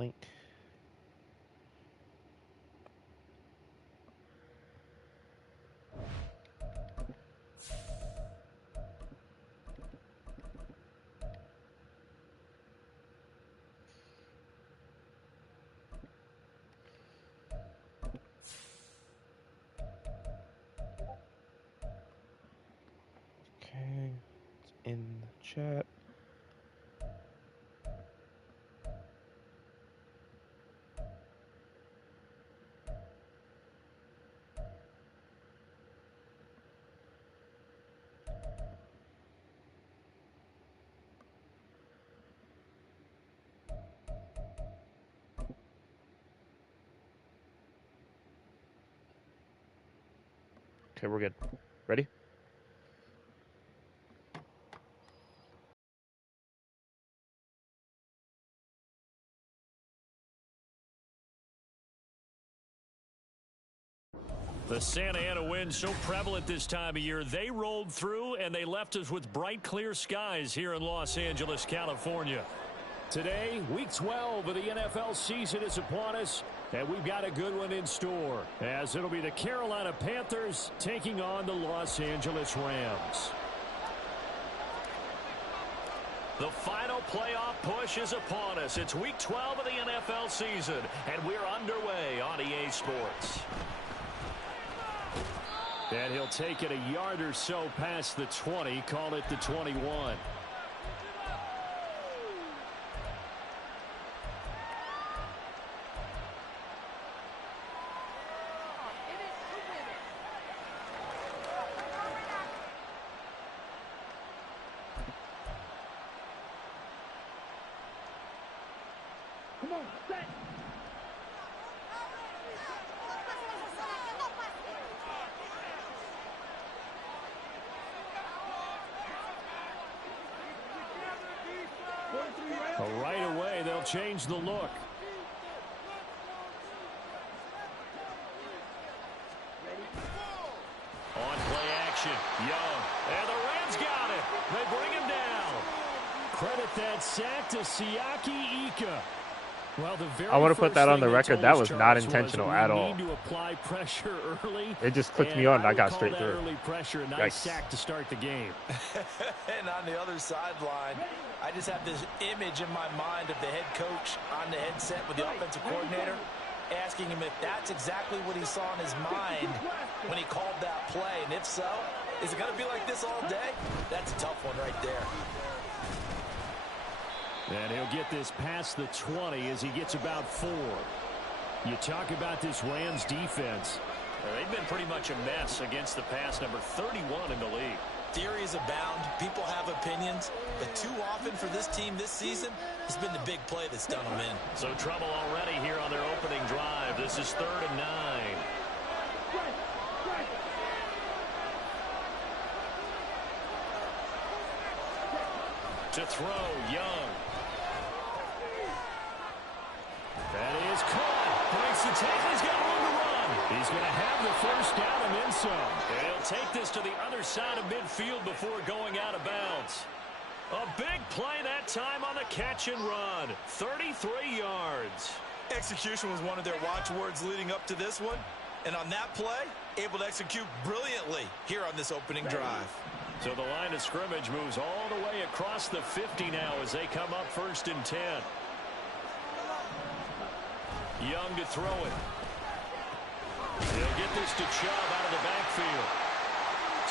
link. Okay, it's in the chat. Okay, we're good. Ready? The Santa Ana wind so prevalent this time of year. They rolled through and they left us with bright, clear skies here in Los Angeles, California. Today, week 12 of the NFL season is upon us, and we've got a good one in store, as it'll be the Carolina Panthers taking on the Los Angeles Rams. The final playoff push is upon us. It's week 12 of the NFL season, and we're underway on EA Sports. And he'll take it a yard or so past the 20, call it the 21. Come on, set. Right away, they'll change the look. On play action, Young. And the Rams got it. They bring him down. Credit that sack to Siaki Ika. Well, I want to put that on the record. That was not intentional at all. To apply pressure early, it just clicked me on and I got straight through. Early pressure, nice sack to start the game. And on the other sideline, I just have this image in my mind of the head coach on the headset with the offensive coordinator, asking him if that's exactly what he saw in his mind when he called that play. And if so, is it going to be like this all day? That's a tough one right there. And he'll get this past the 20 as he gets about 4. You talk about this Rams defense. They've been pretty much a mess against the pass, number 31 in the league. Theories abound. People have opinions. But too often for this team this season, it's been the big play that's done them in. So trouble already here on their opening drive. This is 3rd and 9. To throw, Young. That is caught. Breaks the tackle. He's got room to run. He's going to have the first down and then some. And he'll take this to the other side of midfield before going out of bounds. A big play that time on the catch and run. 33 yards. Execution was one of their watchwords leading up to this one. And on that play, able to execute brilliantly here on this opening drive. So the line of scrimmage moves all the way across the 50 now as they come up 1st and 10. Young to throw it. He'll get this to Chubb out of the backfield.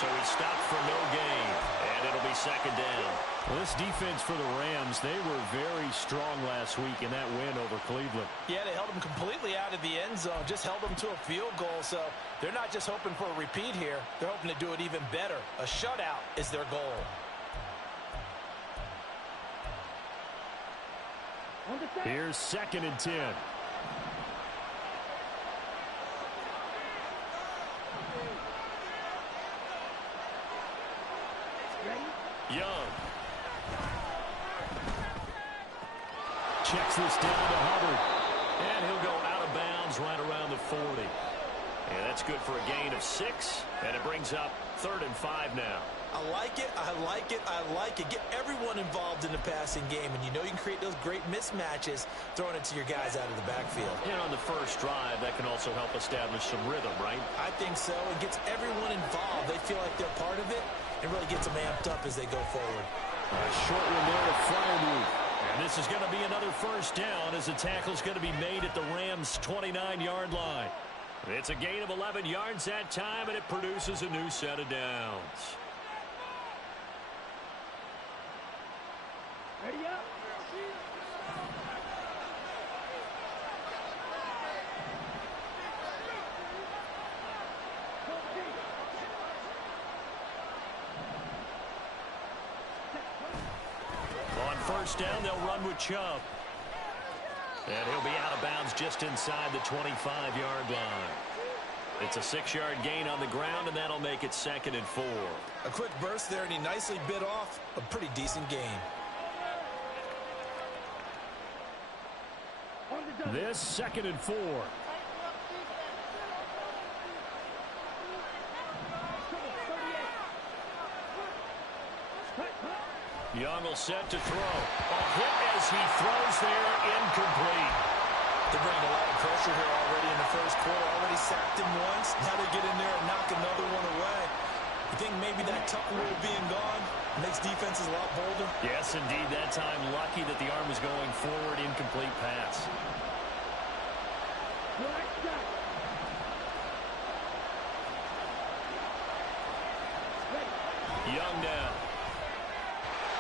So he stopped for no gain. And it'll be 2nd down. Well, this defense for the Rams, they were very strong last week in that win over Cleveland. Yeah, they held them completely out of the end zone. Just held them to a field goal. So they're not just hoping for a repeat here. They're hoping to do it even better. A shutout is their goal. Here's 2nd and 10. Young. Checks this down to Hubbard. And he'll go out of bounds right around the 40. And that's good for a gain of 6. And it brings up 3rd and 5 now. I like it, I like it, I like it. Get everyone involved in the passing game, and you know you can create those great mismatches throwing it to your guys out of the backfield. And on the first drive, that can also help establish some rhythm, right? I think so. It gets everyone involved. They feel like they're part of it, and really gets them amped up as they go forward. A short one there to Fryermuth. And this is going to be another first down as the tackle's going to be made at the Rams' 29-yard line. It's a gain of 11 yards that time, and it produces a new set of downs. Ready up. On first down, they'll run with Chubb. And he'll be out of bounds just inside the 25-yard line. It's a 6-yard gain on the ground, and that'll make it 2nd and 4. A quick burst there, and he nicely bit off a pretty decent gain. This 2nd and 4. Young will set to throw. A hit as he throws there, incomplete. They're bringing a lot of pressure here already in the first quarter. Already sacked him once. Now they get in there and knock another one away. You think maybe that tuck rule being gone makes defenses a lot bolder? Yes, indeed. That time, lucky that the arm was going forward. Incomplete pass. Young now.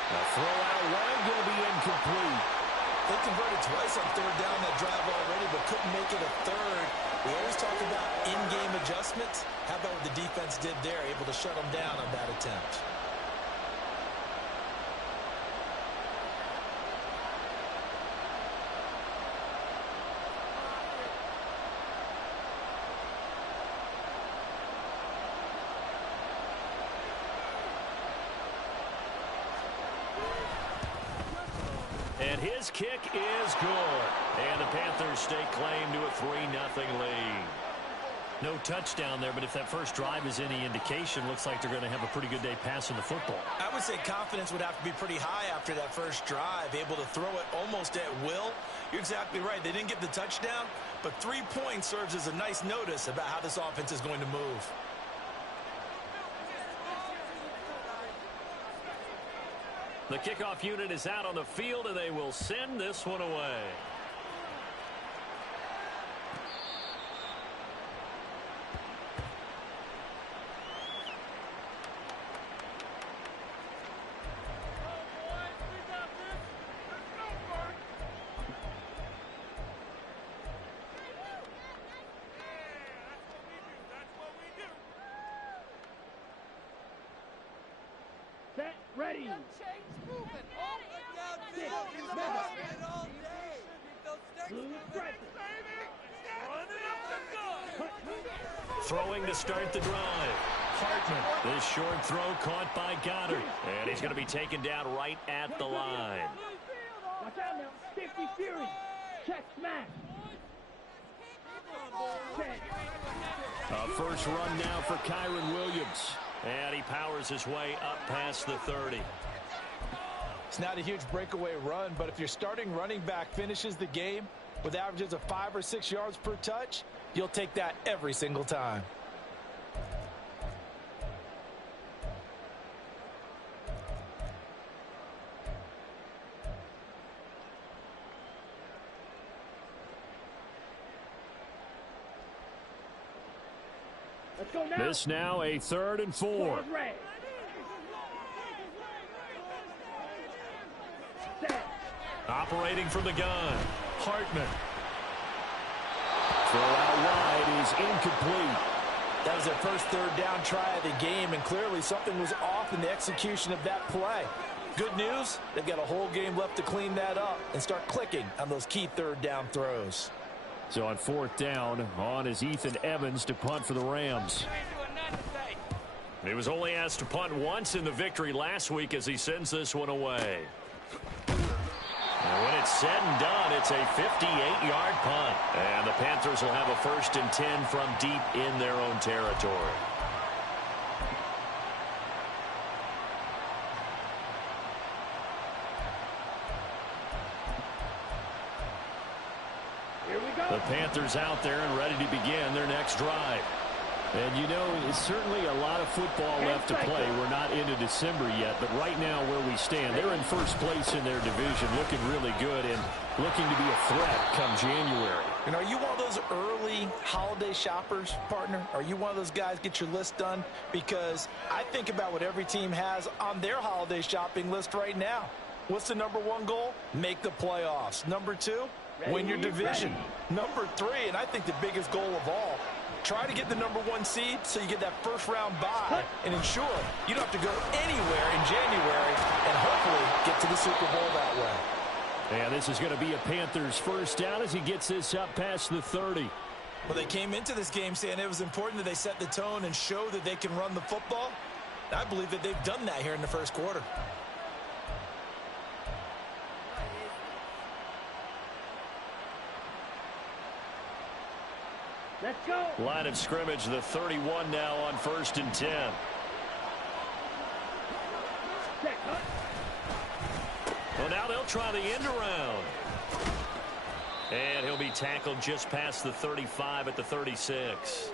A throw out wide, going to be incomplete. They converted twice on 3rd down that drive already, but couldn't make it a 3rd. We always talk about in-game adjustments. How about what the defense did there, able to shut them down on that attempt? And his kick is good. And the Panthers stake claim to a 3-0 lead. No touchdown there, but if that first drive is any indication, looks like they're going to have a pretty good day passing the football. I would say confidence would have to be pretty high after that first drive, able to throw it almost at will. You're exactly right. They didn't get the touchdown, but 3 points serves as a nice notice about how this offense is going to move. The kickoff unit is out on the field, and they will send this one away. Set, ready. Throwing to start the drive. Hartman. This short throw caught by Goddard. And he's going to be taken down right at the line. Watch out now. 50 Fury. Check smash. A first run now for Kyron Williams. And he powers his way up past the 30. It's not a huge breakaway run, but if your starting running back finishes the game with averages of 5 or 6 yards per touch, you'll take that every single time. Let's go now. This now a 3rd and 4. Operating from the gun. Hartman. Throw out wide is incomplete. That was their first 3rd down try of the game, and clearly something was off in the execution of that play. Good news, they've got a whole game left to clean that up and start clicking on those key 3rd down throws. So on 4th down, on is Ethan Evans to punt for the Rams. He was only asked to punt once in the victory last week as he sends this one away. And when it's said and done, it's a 58-yard punt. And the Panthers will have a 1st and 10 from deep in their own territory. The Panthers out there and ready to begin their next drive. And, you know, it's certainly a lot of football left to play. We're not into December yet, but right now where we stand, they're in first place in their division, looking really good and looking to be a threat come January. And are you one of those early holiday shoppers, partner? Are you one of those guys get your list done? Because I think about what every team has on their holiday shopping list right now. What's the #1 goal? Make the playoffs. #2, win your division. #3, and I think the biggest goal of all, try to get the #1 seed so you get that first-round bye and ensure you don't have to go anywhere in January and hopefully get to the Super Bowl that way. And this is going to be a Panthers first down as he gets this up past the 30. Well, they came into this game saying it was important that they set the tone and show that they can run the football. I believe that they've done that here in the first quarter. Let's go. Line of scrimmage, the 31 now on 1st and 10. Well, now they'll try the end around. And he'll be tackled just past the 35 at the 36.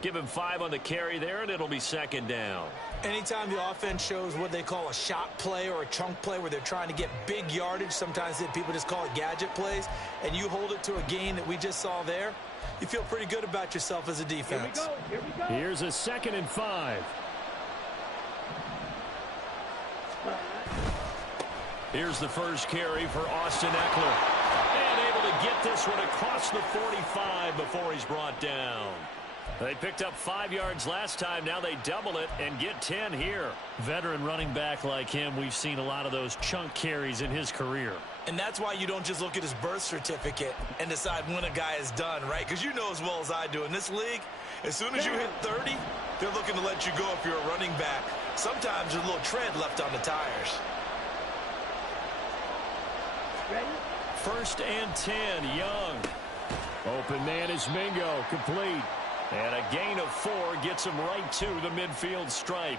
Give him 5 on the carry there, and it'll be 2nd down. Anytime the offense shows what they call a shot play or a chunk play where they're trying to get big yardage, sometimes people just call it gadget plays, and you hold it to a gain that we just saw there, you feel pretty good about yourself as a defense. Here we go. Here we go. Here's a 2nd and 5. Here's the first carry for Austin Eckler. And able to get this one across the 45 before he's brought down. They picked up 5 yards last time. Now they double it and get 10 here. Veteran running back like him, we've seen a lot of those chunk carries in his career. And that's why you don't just look at his birth certificate and decide when a guy is done, right? Because you know as well as I do, in this league, as soon as you hit 30, they're looking to let you go if you're a running back. Sometimes there's a little tread left on the tires. Ready? 1st and 10, Young. Open man is Mingo, complete. And a gain of 4 gets him right to the midfield stripe.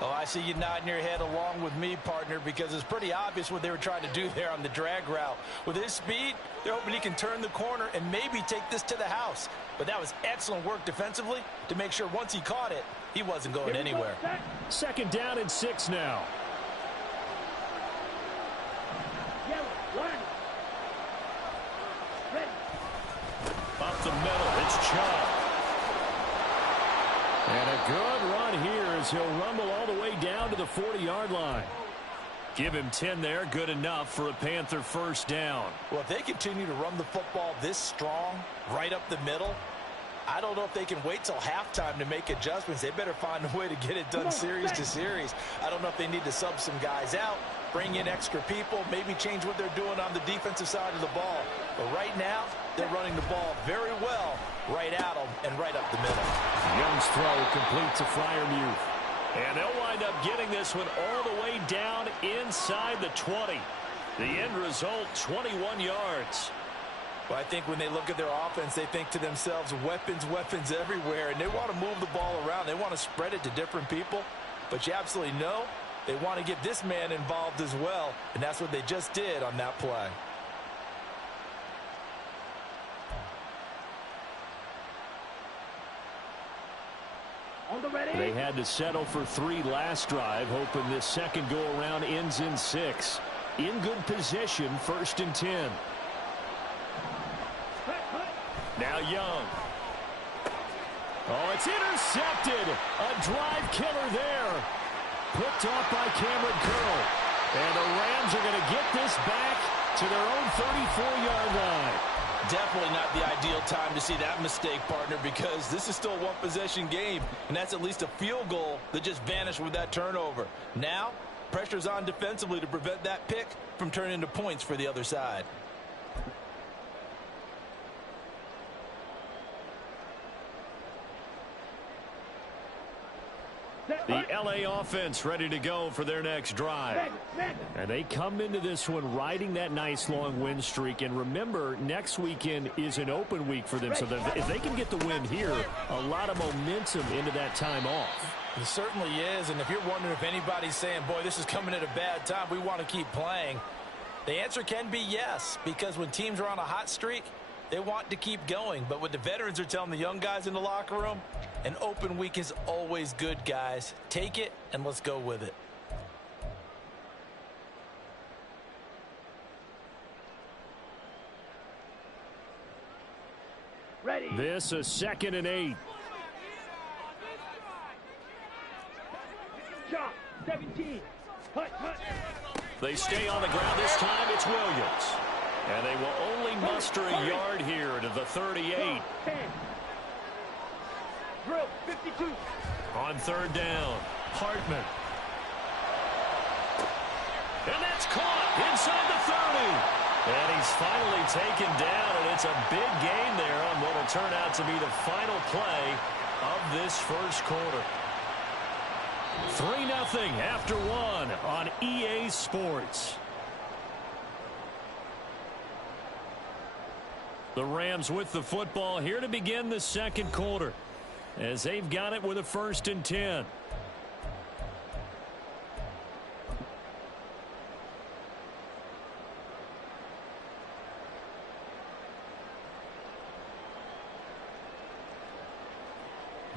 Oh, I see you nodding your head along with me, partner, because it's pretty obvious what they were trying to do there on the drag route. With his speed, they're hoping he can turn the corner and maybe take this to the house. But that was excellent work defensively to make sure once he caught it, he wasn't going anywhere. 2nd down and 6 now. Yellow, line. Ready. Up the middle, it's Chubb. And a good run here as he'll rumble all the way down to the 40-yard line. Give him 10 there, good enough for a Panther first down. Well, if they continue to run the football this strong, right up the middle, I don't know if they can wait till halftime to make adjustments. They better find a way to get it done series to series. I don't know if they need to sub some guys out, bring in extra people, maybe change what they're doing on the defensive side of the ball. But right now, they're running the ball very well right at them and right up the middle. Young's throw complete to Freiermuth. And they'll wind up getting this one all the way down inside the 20. The end result, 21 yards. Well, I think when they look at their offense, they think to themselves, weapons, weapons everywhere, and they want to move the ball around. They want to spread it to different people, but you absolutely know they want to get this man involved as well, and that's what they just did on that play. On the ready. They had to settle for 3 last drive, hoping this second go-around ends in 6. In good position, 1st and 10. Now Young. Oh, it's intercepted. A drive killer there. Picked off by Cameron Curl. And the Rams are going to get this back to their own 34-yard line. Definitely not the ideal time to see that mistake, partner, because this is still a one-possession game, and that's at least a field goal that just vanished with that turnover. Now, pressure's on defensively to prevent that pick from turning into points for the other side. The LA offense ready to go for their next drive. And they come into this one riding that nice long win streak. And remember, next weekend is an open week for them. So that if they can get the win here, a lot of momentum into that time off. It certainly is. And if you're wondering if anybody's saying, boy, this is coming at a bad time, we want to keep playing, the answer can be yes. Because when teams are on a hot streak, they want to keep going. But what the veterans are telling the young guys in the locker room, an open week is always good, guys. Take it and let's go with it. Ready. This is 2nd and 8. Chop. 17. Hut, hut. They stay on the ground this time. It's Williams. And they will only muster a yard here to the 38. 10. Drill. 52. On 3rd down, Hartman. And that's caught inside the 30. And he's finally taken down, and it's a big gain there on what will turn out to be the final play of this first quarter. 3-0 after 1 on EA Sports. The Rams with the football here to begin the second quarter, as they've got it with a 1st and 10.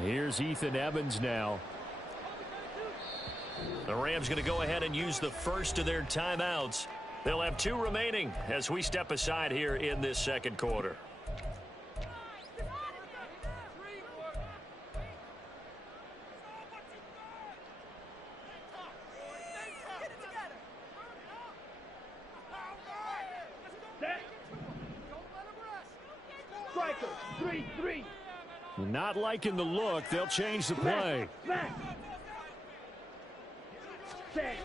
Here's Ethan Evans now. The Rams going to go ahead and use the first of their timeouts. They'll have 2 remaining as we step aside here in this second quarter. Striker. 3-3. Not liking the look. They'll change the play. Back. Set.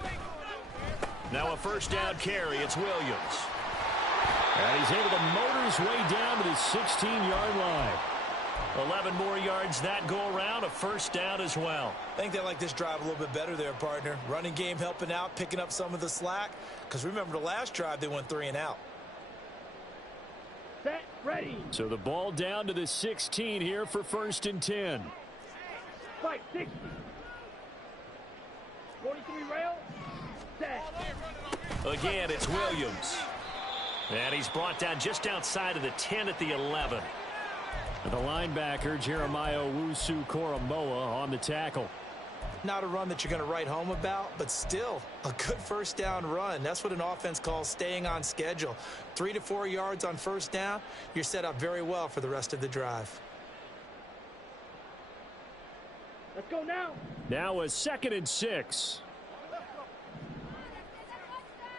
Now a 1st down carry. It's Williams. And he's able to motor his way down to the 16-yard line. 11 more yards that go around. A 1st down as well. I think they like this drive a little bit better there, partner. Running game helping out, picking up some of the slack. Because remember the last drive, they went 3 and out. Set. Ready. So the ball down to the 16 here for 1st and 10. Spike. 60. 43 rail. Set. Again, it's Williams. And he's brought down just outside of the 10 at the 11. And the linebacker, Jeremiah Owusu-Koramoah, on the tackle. Not a run that you're going to write home about, but still a good 1st down run. That's what an offense calls staying on schedule. 3 to 4 yards on 1st down. You're set up very well for the rest of the drive. Let's go now. Now a 2nd and 6.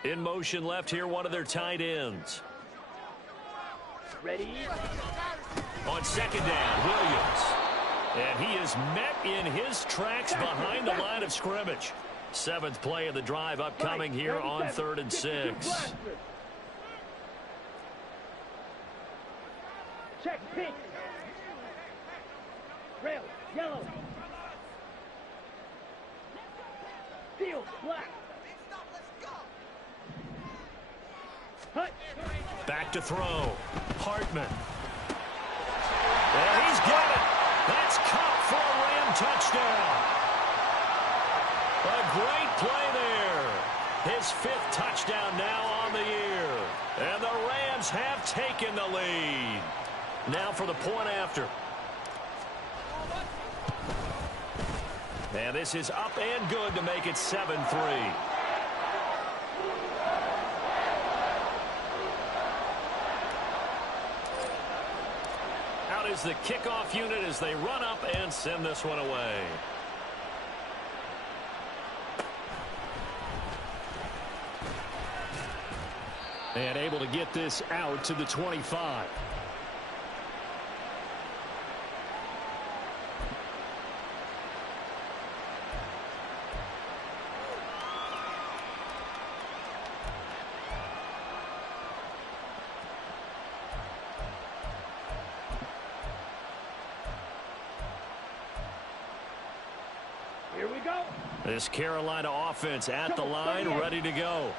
In motion left here, one of their tight ends. Ready. On 2nd down, Williams. And he is met in his tracks behind the line of scrimmage. 7th play of the drive upcoming here on 3rd and 6. Check pink. Rail. Yellow. Field. Black. Hut. Back to throw. Hartman. And he's got it. That's caught for a Ram touchdown. A great play there. His 5th touchdown now on the year. And the Rams have taken the lead. Now for the point after. And this is up and good to make it 7-3. Is the kickoff unit as they run up and send this one away. And able to get this out to the 25. Here we This Carolina offense at the line, ready to go.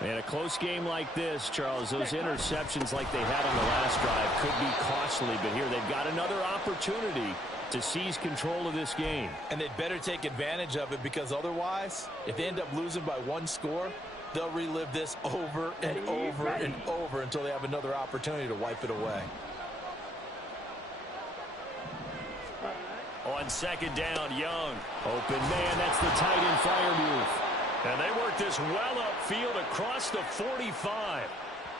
And a close game like this, Charles, those interceptions like they had on the last drive could be costly. But here they've got another opportunity to seize control of this game. And they'd better take advantage of it, because otherwise, if they end up losing by one score, they'll relive this over and over and over until they have another opportunity to wipe it away. On second down, Young. Open man, that's the tight end fire move. And they work this well upfield across the 45.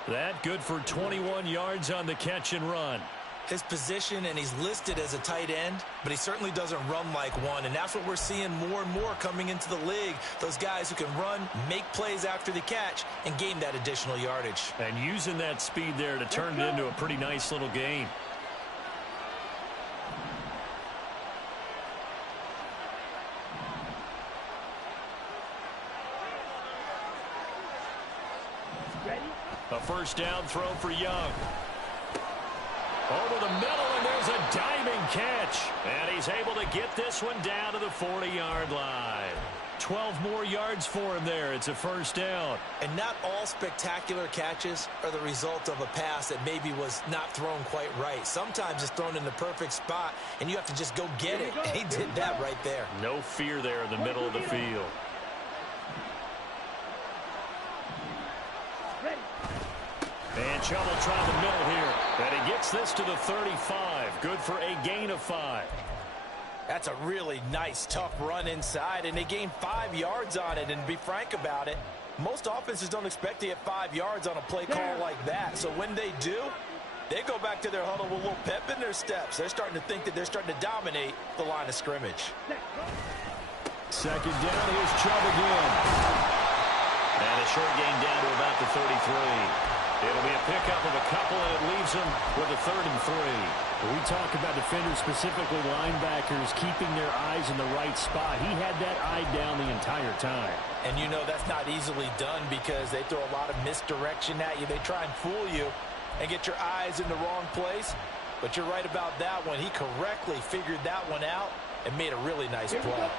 That good for 21 yards on the catch and run. His position, and he's listed as a tight end, but he certainly doesn't run like one, and that's what we're seeing more and more coming into the league. Those guys who can run, make plays after the catch, and gain that additional yardage. And using that speed there to turn it into a pretty nice little gain. A first down throw for Young. Over the middle, and there's a diving catch. And he's able to get this one down to the 40-yard line. 12 more yards for him there. It's a first down. And not all spectacular catches are the result of a pass that maybe was not thrown quite right. Sometimes it's thrown in the perfect spot, and you have to just go get it. And he did that right there. No fear there in the middle of the field. And Chubb will try the middle here. And he gets this to the 35. Good for a gain of 5. That's a really nice, tough run inside, and they gained 5 yards on it. And to be frank about it, most offenses don't expect to get 5 yards on a play call like that. So when they do, they go back to their huddle with a little pep in their steps. They're starting to think that they're starting to dominate the line of scrimmage. Second down, here's Chubb again. And a short gain down to about the 33. It'll be a pickup of a couple, and it leaves them with a 3rd and 3. We talk about defenders, specifically linebackers, keeping their eyes in the right spot. He had that eye down the entire time. And you know that's not easily done, because they throw a lot of misdirection at you. They try and fool you and get your eyes in the wrong place. But you're right about that one. He correctly figured that one out and made a really nice play.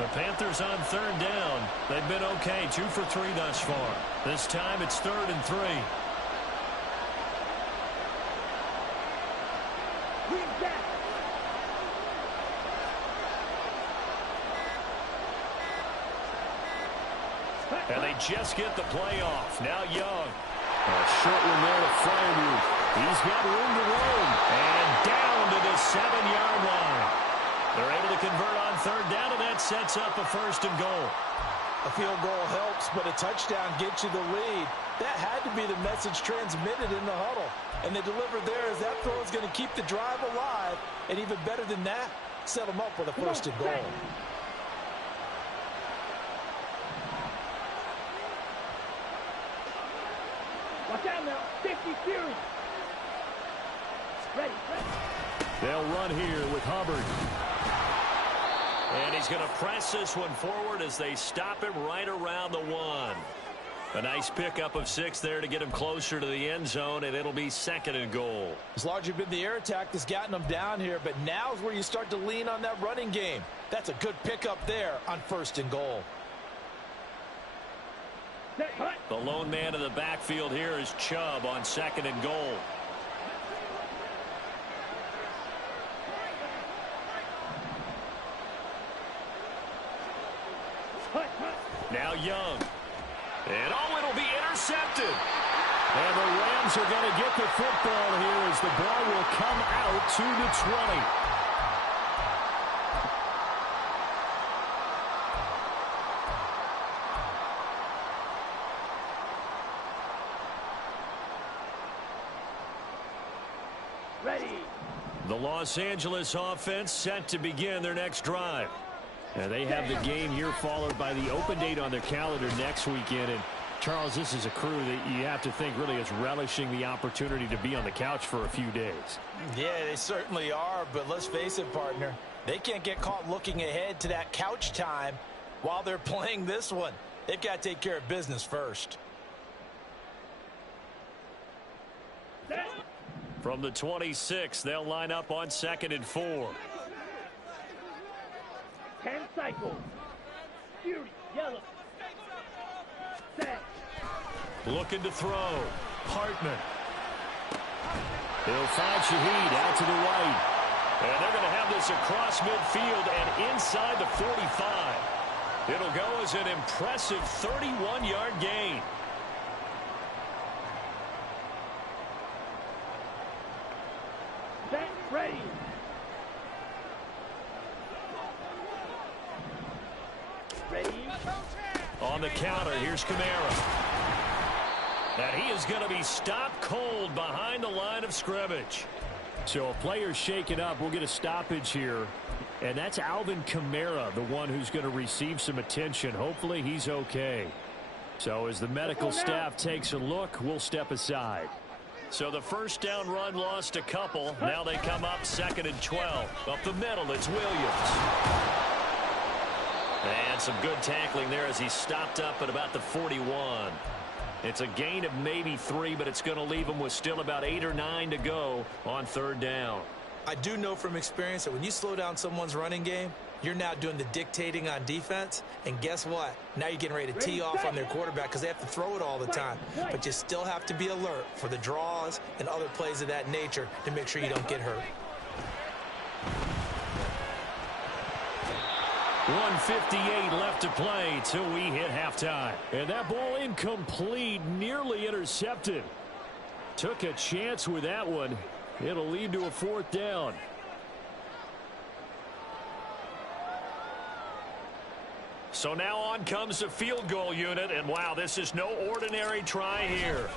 The Panthers on 3rd down. They've been okay, 2 for 3 thus far. This time it's 3rd and 3. And they just get the play off. Now Young. A short one there to Freiermuth. He's got room to roam. And down to the 7-yard line. They're able to convert on 3rd down, and that sets up a 1st and goal. A field goal helps, but a touchdown gets you the lead. That had to be the message transmitted in the huddle. And they delivered there, as that throw is going to keep the drive alive. And even better than that, set them up with a 1st and goal. Watch out now. 50 Fury. Ready. They'll run here with Hubbard. And he's going to press this one forward as they stop him right around the 1. A nice pickup of 6 there to get him closer to the end zone, and it'll be 2nd and goal. It's largely been the air attack that's gotten them down here, but now is where you start to lean on that running game. That's a good pickup there on 1st and goal. The lone man in the backfield here is Chubb on 2nd and goal. Now Young. And it'll be intercepted. And the Rams are going to get the football here as the ball will come out to the 20. Ready. The Los Angeles offense set to begin their next drive. And they have the game here followed by the open date on their calendar next weekend. And Charles, this is a crew that you have to think really is relishing the opportunity to be on the couch for a few days. Yeah, they certainly are, but let's face it, partner. They can't get caught looking ahead to that couch time while they're playing this one. They've got to take care of business first. From the 26, they'll line up on 2nd and 4. 10 cycles. Fury, yellow. Set. Looking to throw. Hartman. He'll find Shaheed out to the right. And they're going to have this across midfield and inside the 45. It'll go as an impressive 31-yard gain. Set, ready. Ready. On the counter, here's Kamara. And he is going to be stopped cold behind the line of scrimmage. So a player shaken up. We'll get a stoppage here. And that's Alvin Kamara, the one who's going to receive some attention. Hopefully he's okay. So as the medical staff takes a look, we'll step aside. So the first down run lost a couple. Now they come up 2nd and 12. Up the middle, it's Williams. And some good tackling there as he stopped up at about the 41. It's a gain of maybe 3, but it's going to leave him with still about 8 or 9 to go on 3rd down. I do know from experience that when you slow down someone's running game, you're now doing the dictating on defense. And guess what? Now you're getting ready to tee off on their quarterback because they have to throw it all the time. But you still have to be alert for the draws and other plays of that nature to make sure you don't get hurt. 1:58 left to play till we hit halftime. And that ball incomplete, nearly intercepted. Took a chance with that one. It'll lead to a 4th down. So now on comes the field goal unit, and wow, this is no ordinary try here.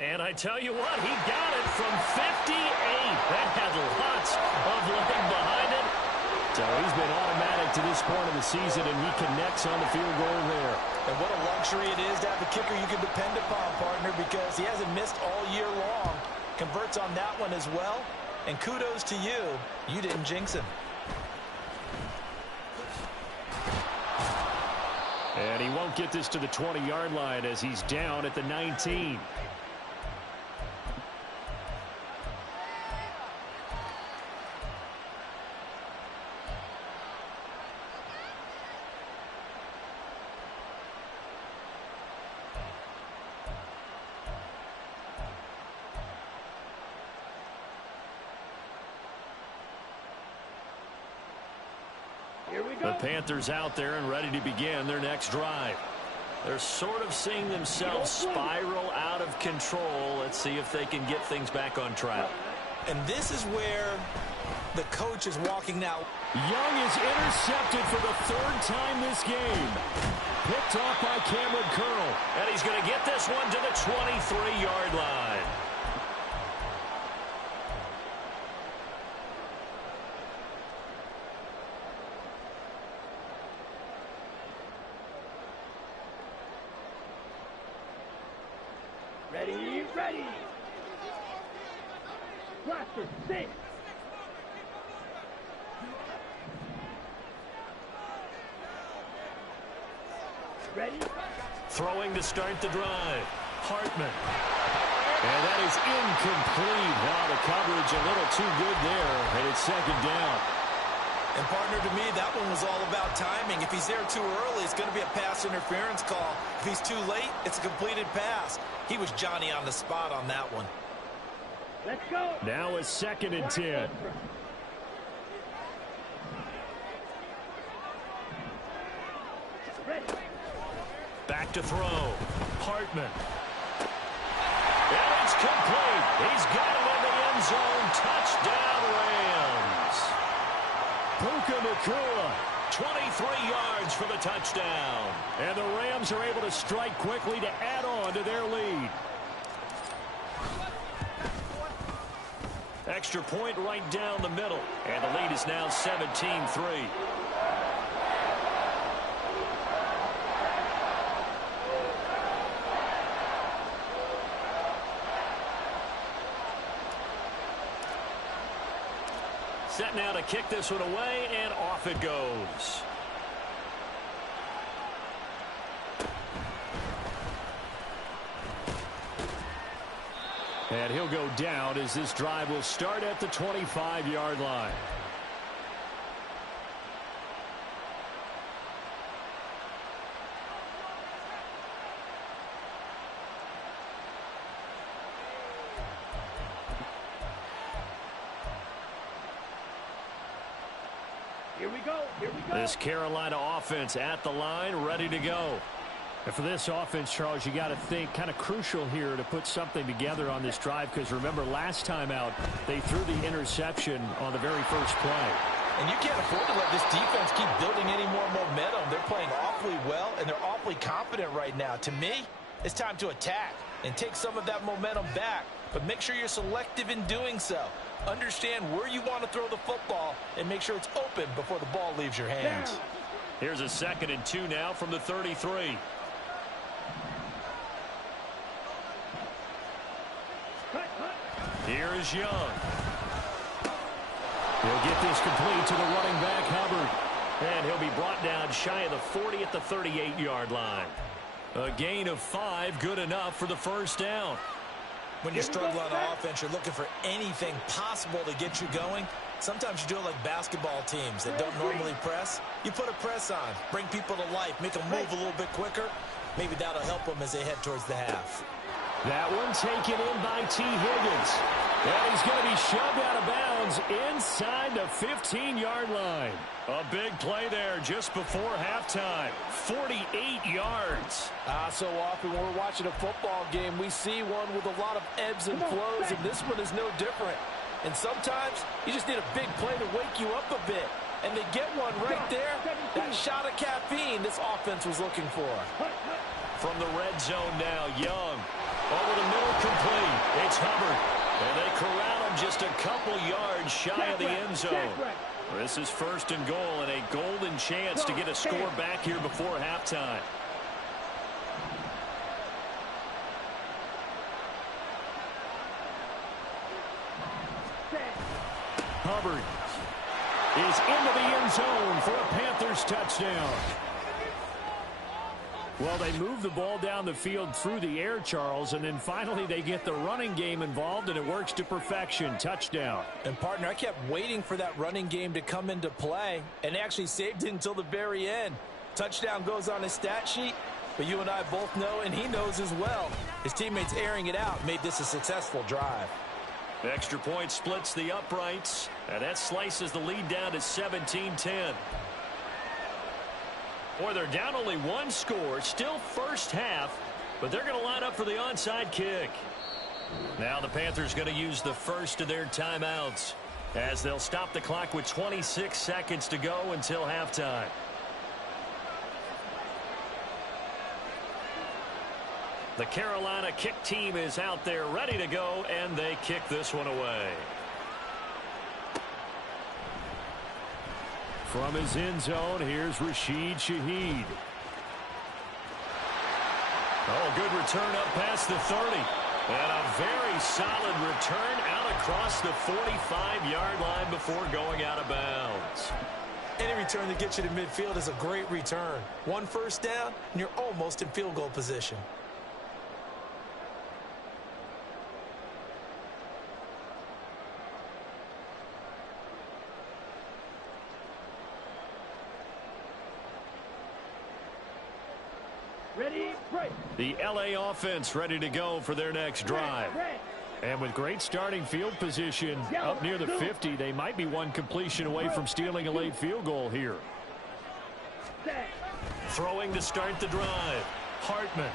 And I tell you what, he got it from 58. That had lots of leg behind it. So he's been automatic to this point of the season, and he connects on the field goal there. And what a luxury it is to have a kicker you can depend upon, partner, because he hasn't missed all year long. Converts on that one as well. And kudos to you. You didn't jinx him. And he won't get this to the 20-yard line as he's down at the 19. The Panthers out there and ready to begin their next drive. They're sort of seeing themselves spiral out of control. Let's see if they can get things back on track. And this is where the coach is walking now. Young is intercepted for the 3rd time this game. Picked off by Cameron Curl. And he's going to get this one to the 23-yard line. Ready, ready. Blaster, 6. Ready. Throwing to start the drive. Hartman. And that is incomplete. Now the coverage a little too good there, and it's 2nd down. And partner, to me, that one was all about timing. If he's there too early, it's going to be a pass interference call. If he's too late, it's a completed pass. He was Johnny on the spot on that one. Let's go. Now it's 2nd and 10. Ready. Back to throw. Hartman. And it's complete. He's got it in the end zone. Touchdown, Rams. Puka Nacua. 23 yards for the touchdown. And the Rams are able to strike quickly to add on to their lead. Extra point right down the middle. And the lead is now 17-3. Set now to kick this one away, and off it goes. And he'll go down as this drive will start at the 25-yard line. Here we go. Here we go. This Carolina offense at the line, ready to go. And for this offense, Charles, you got to think kind of crucial here to put something together on this drive, because remember last time out they threw the interception on the very first play. And you can't afford to let this defense keep building any more momentum. They're playing awfully well, and they're awfully confident right now. To me, it's time to attack and take some of that momentum back, but make sure you're selective in doing so. Understand where you want to throw the football and make sure it's open before the ball leaves your hands. Here's a 2nd and 2 now from the 33. Here is Young. He'll get this complete to the running back, Hubbard. And he'll be brought down shy of the 40 at the 38-yard line. A gain of 5, good enough for the first down. When you struggle on offense, you're looking for anything possible to get you going. Sometimes you do it like basketball teams that don't normally press. You put a press on, bring people to life, make them move a little bit quicker. Maybe that'll help them as they head towards the half. That one taken in by T. Higgins. And he's going to be shoved out of bounds inside the 15-yard line. A big play there just before halftime. 48 yards. So often when we're watching a football game, we see one with a lot of ebbs and flows, and this one is no different. And sometimes you just need a big play to wake you up a bit. And they get one right there. That shot of caffeine this offense was looking for. From the red zone now, Young. Over the middle, complete. It's Hubbard. And they corral him just a couple yards shy of the end zone. This is 1st and goal and a golden chance to get a score back here before halftime. Hubbard is into the end zone for a Panthers touchdown. Well, they move the ball down the field through the air, Charles, and then finally they get the running game involved, and it works to perfection. Touchdown. And, partner, I kept waiting for that running game to come into play and actually saved it until the very end. Touchdown goes on his stat sheet, but you and I both know, and he knows as well, his teammates airing it out made this a successful drive. Extra point splits the uprights, and that slices the lead down to 17-10. Boy, they're down only one score, still first half, but they're going to line up for the onside kick. Now the Panthers going to use the first of their timeouts as they'll stop the clock with 26 seconds to go until halftime. The Carolina kick team is out there ready to go, and they kick this one away. From his end zone, here's Rashid Shaheed. Oh, good return up past the 30. And a very solid return out across the 45-yard line before going out of bounds. Any return that gets you to midfield is a great return. One first down, and you're almost in field goal position. Ready, break. The LA offense ready to go for their next drive. And with great starting field position up near the 50, they might be one completion away from stealing a late field goal here. Throwing to start the drive. Hartman.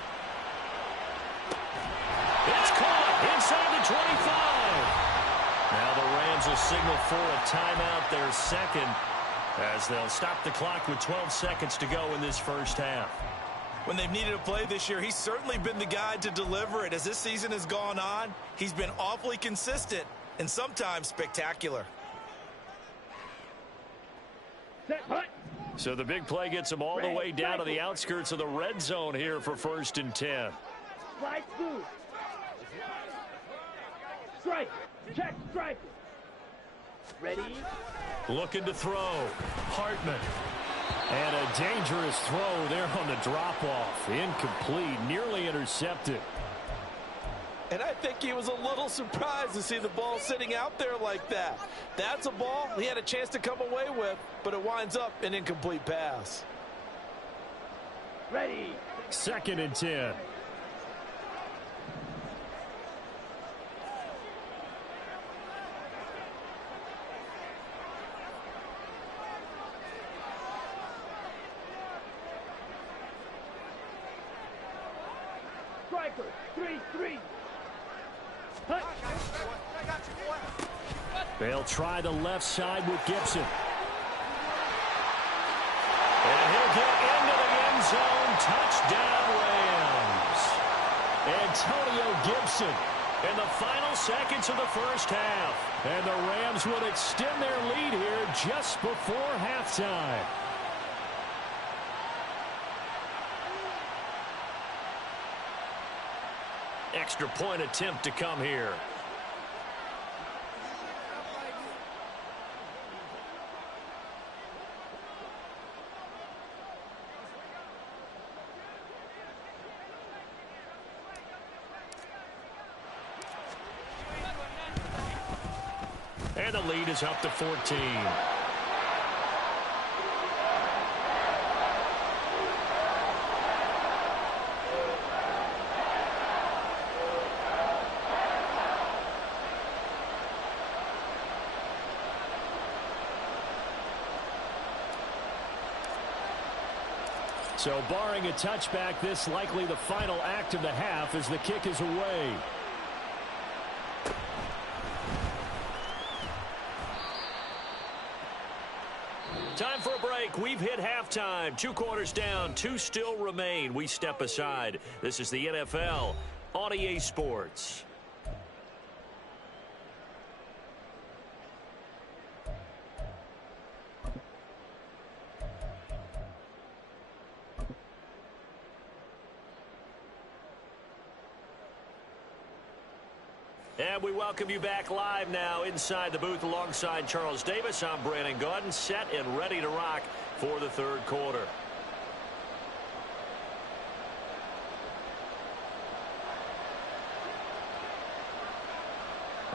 It's caught inside the 25. Now the Rams will signal for a timeout, their second, as they'll stop the clock with 12 seconds to go in this first half. When they've needed a play this year, he's certainly been the guy to deliver it. As this season has gone on, he's been awfully consistent and sometimes spectacular. So the big play gets him all the way down to the outskirts of the red zone here for 1st and 10. Slide through. Strike. Check strike. Ready. Looking to throw. Hartman. And a dangerous throw there on the drop-off. Incomplete, nearly intercepted. And I think he was a little surprised to see the ball sitting out there like that. That's a ball he had a chance to come away with, but it winds up an incomplete pass. Ready. 2nd and 10. 3-3. Touch. They'll try the left side with Gibson. And he'll get into the end zone. Touchdown, Rams. Antonio Gibson in the final seconds of the first half. And the Rams would extend their lead here just before halftime. Extra point attempt to come here. And the lead is up to 14. So barring a touchback, this likely the final act of the half as the kick is away. Time for a break. We've hit halftime. 2 quarters down. 2 still remain. We step aside. This is the NFL on EA Sports. And we welcome you back live now inside the booth alongside Charles Davis. I'm Brandon Gaudin, set and ready to rock for the third quarter.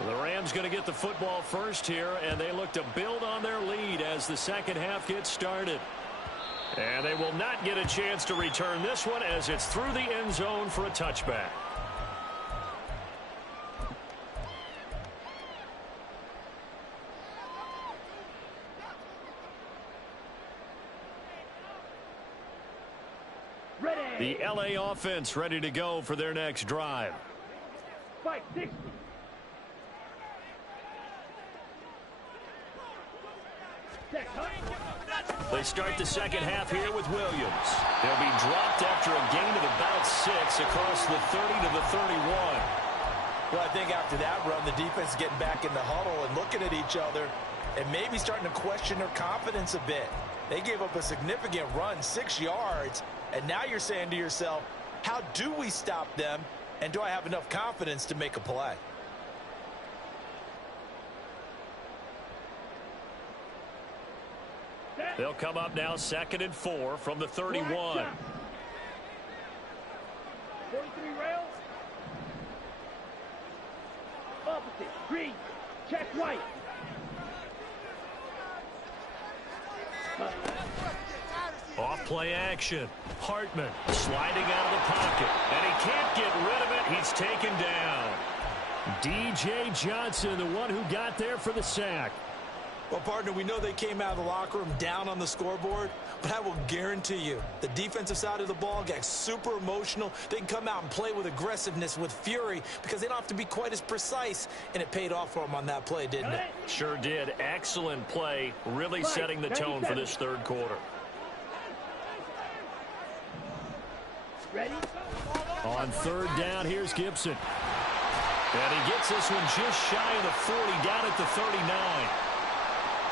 The Rams going to get the football first here, and they look to build on their lead as the second half gets started. And they will not get a chance to return this one as it's through the end zone for a touchback. The LA offense ready to go for their next drive. 5-60. They start the second half here with Williams. They'll be dropped after a gain of about 6 across the 30 to the 31. Well, I think after that run, the defense is getting back in the huddle and looking at each other and maybe starting to question their confidence a bit. They gave up a significant run, 6 yards, and now you're saying to yourself, how do we stop them, and do I have enough confidence to make a play? They'll come up now 2nd and 4 from the 31. 43 rails. Opposite. Green. Check right. Off play action. Hartman sliding out of the pocket. And he can't get rid of it. He's taken down. DJ Johnson, the one who got there for the sack. Well, partner, we know they came out of the locker room down on the scoreboard, but I will guarantee you the defensive side of the ball gets super emotional. They can come out and play with aggressiveness, with fury, because they don't have to be quite as precise, and it paid off for them on that play, didn't it? Sure did. Excellent play, really setting the tone for this third quarter. Ready? On third down, here's Gibson. And he gets this one just shy of the 40, down at the 39.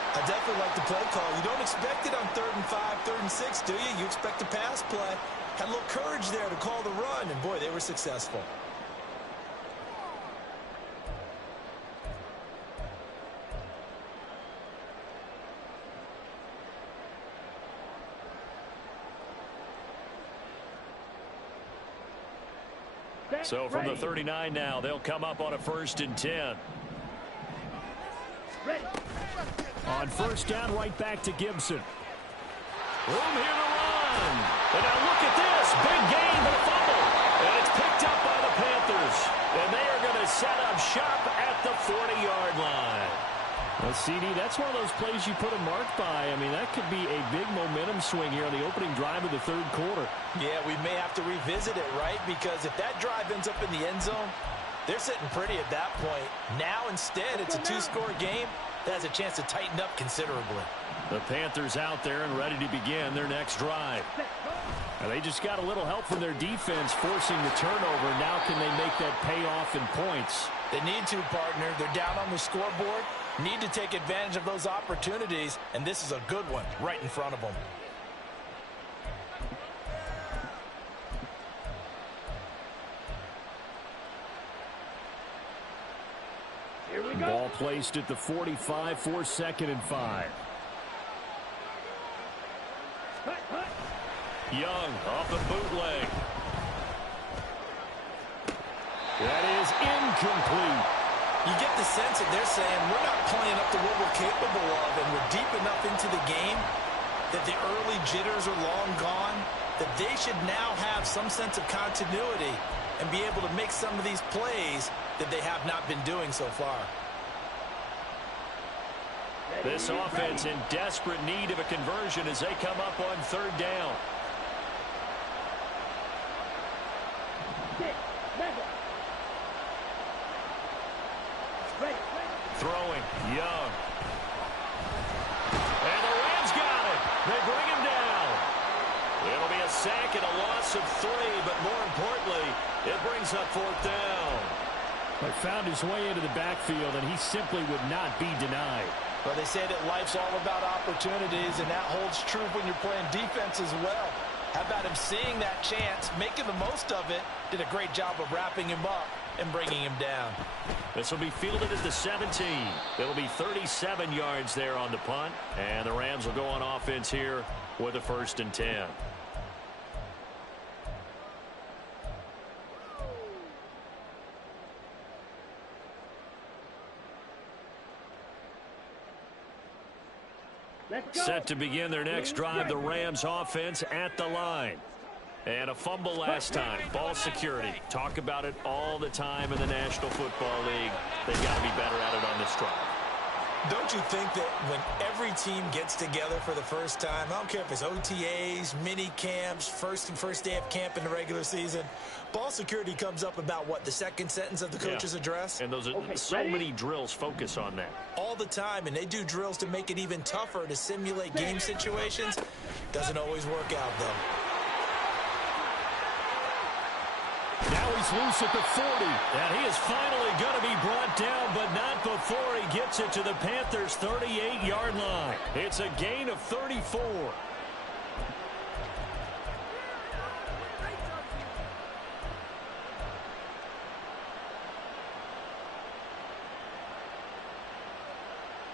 I definitely like the play call. You don't expect it on 3rd and 5, 3rd and 6, do you? You expect a pass play. Had a little courage there to call the run, and boy, they were successful. So from the 39 now, they'll come up on a 1st and 10. Ready. On 1st down, right back to Gibson. Room here to run. And now look at this. Big gain, but a fumble. And it's picked up by the Panthers. And they are going to set up shop at the 40-yard line. Well, CD, that's one of those plays you put a mark by. I mean, that could be a big momentum swing here on the opening drive of the third quarter. Yeah, we may have to revisit it, right? Because if that drive ends up in the end zone, they're sitting pretty at that point. Now, instead, it's a two-score game that has a chance to tighten up considerably. The Panthers out there and ready to begin their next drive. Now, they just got a little help from their defense forcing the turnover. Now can they make that pay off in points? They need to, partner. They're down on the scoreboard. Need to take advantage of those opportunities, and this is a good one right in front of them. Here we go. Ball placed at the 45 for 2nd and 5. Young off a bootleg. That is incomplete. You get the sense that they're saying we're not playing up to what we're capable of, and we're deep enough into the game that the early jitters are long gone, that they should now have some sense of continuity and be able to make some of these plays that they have not been doing so far. This offense in desperate need of a conversion as they come up on 3rd down. Throwing, Young. And the Rams got it. They bring him down. It'll be a sack and a loss of 3, but more importantly, it brings up 4th down. But found his way into the backfield, and he simply would not be denied. Well, they say that life's all about opportunities, and that holds true when you're playing defense as well. How about him seeing that chance, making the most of it, did a great job of wrapping him up and bringing him down. This will be fielded at the 17. It'll be 37 yards there on the punt, and the Rams will go on offense here with a 1st and 10. Set to begin their next drive, the Rams offense at the line. And a fumble last time. Ball security. Talk about it all the time in the National Football League. They've got to be better at it on this drive. Don't you think that when every team gets together for the first time, I don't care if it's OTAs, mini camps, first day of camp in the regular season, ball security comes up about what, the second sentence of the coach's address? And those are so many drills focus on that. All the time, and they do drills to make it even tougher to simulate game situations. Doesn't always work out, though. Now he's loose at the 40, and he is finally going to be brought down, but not before he gets it to the Panthers' 38-yard line. It's a gain of 34.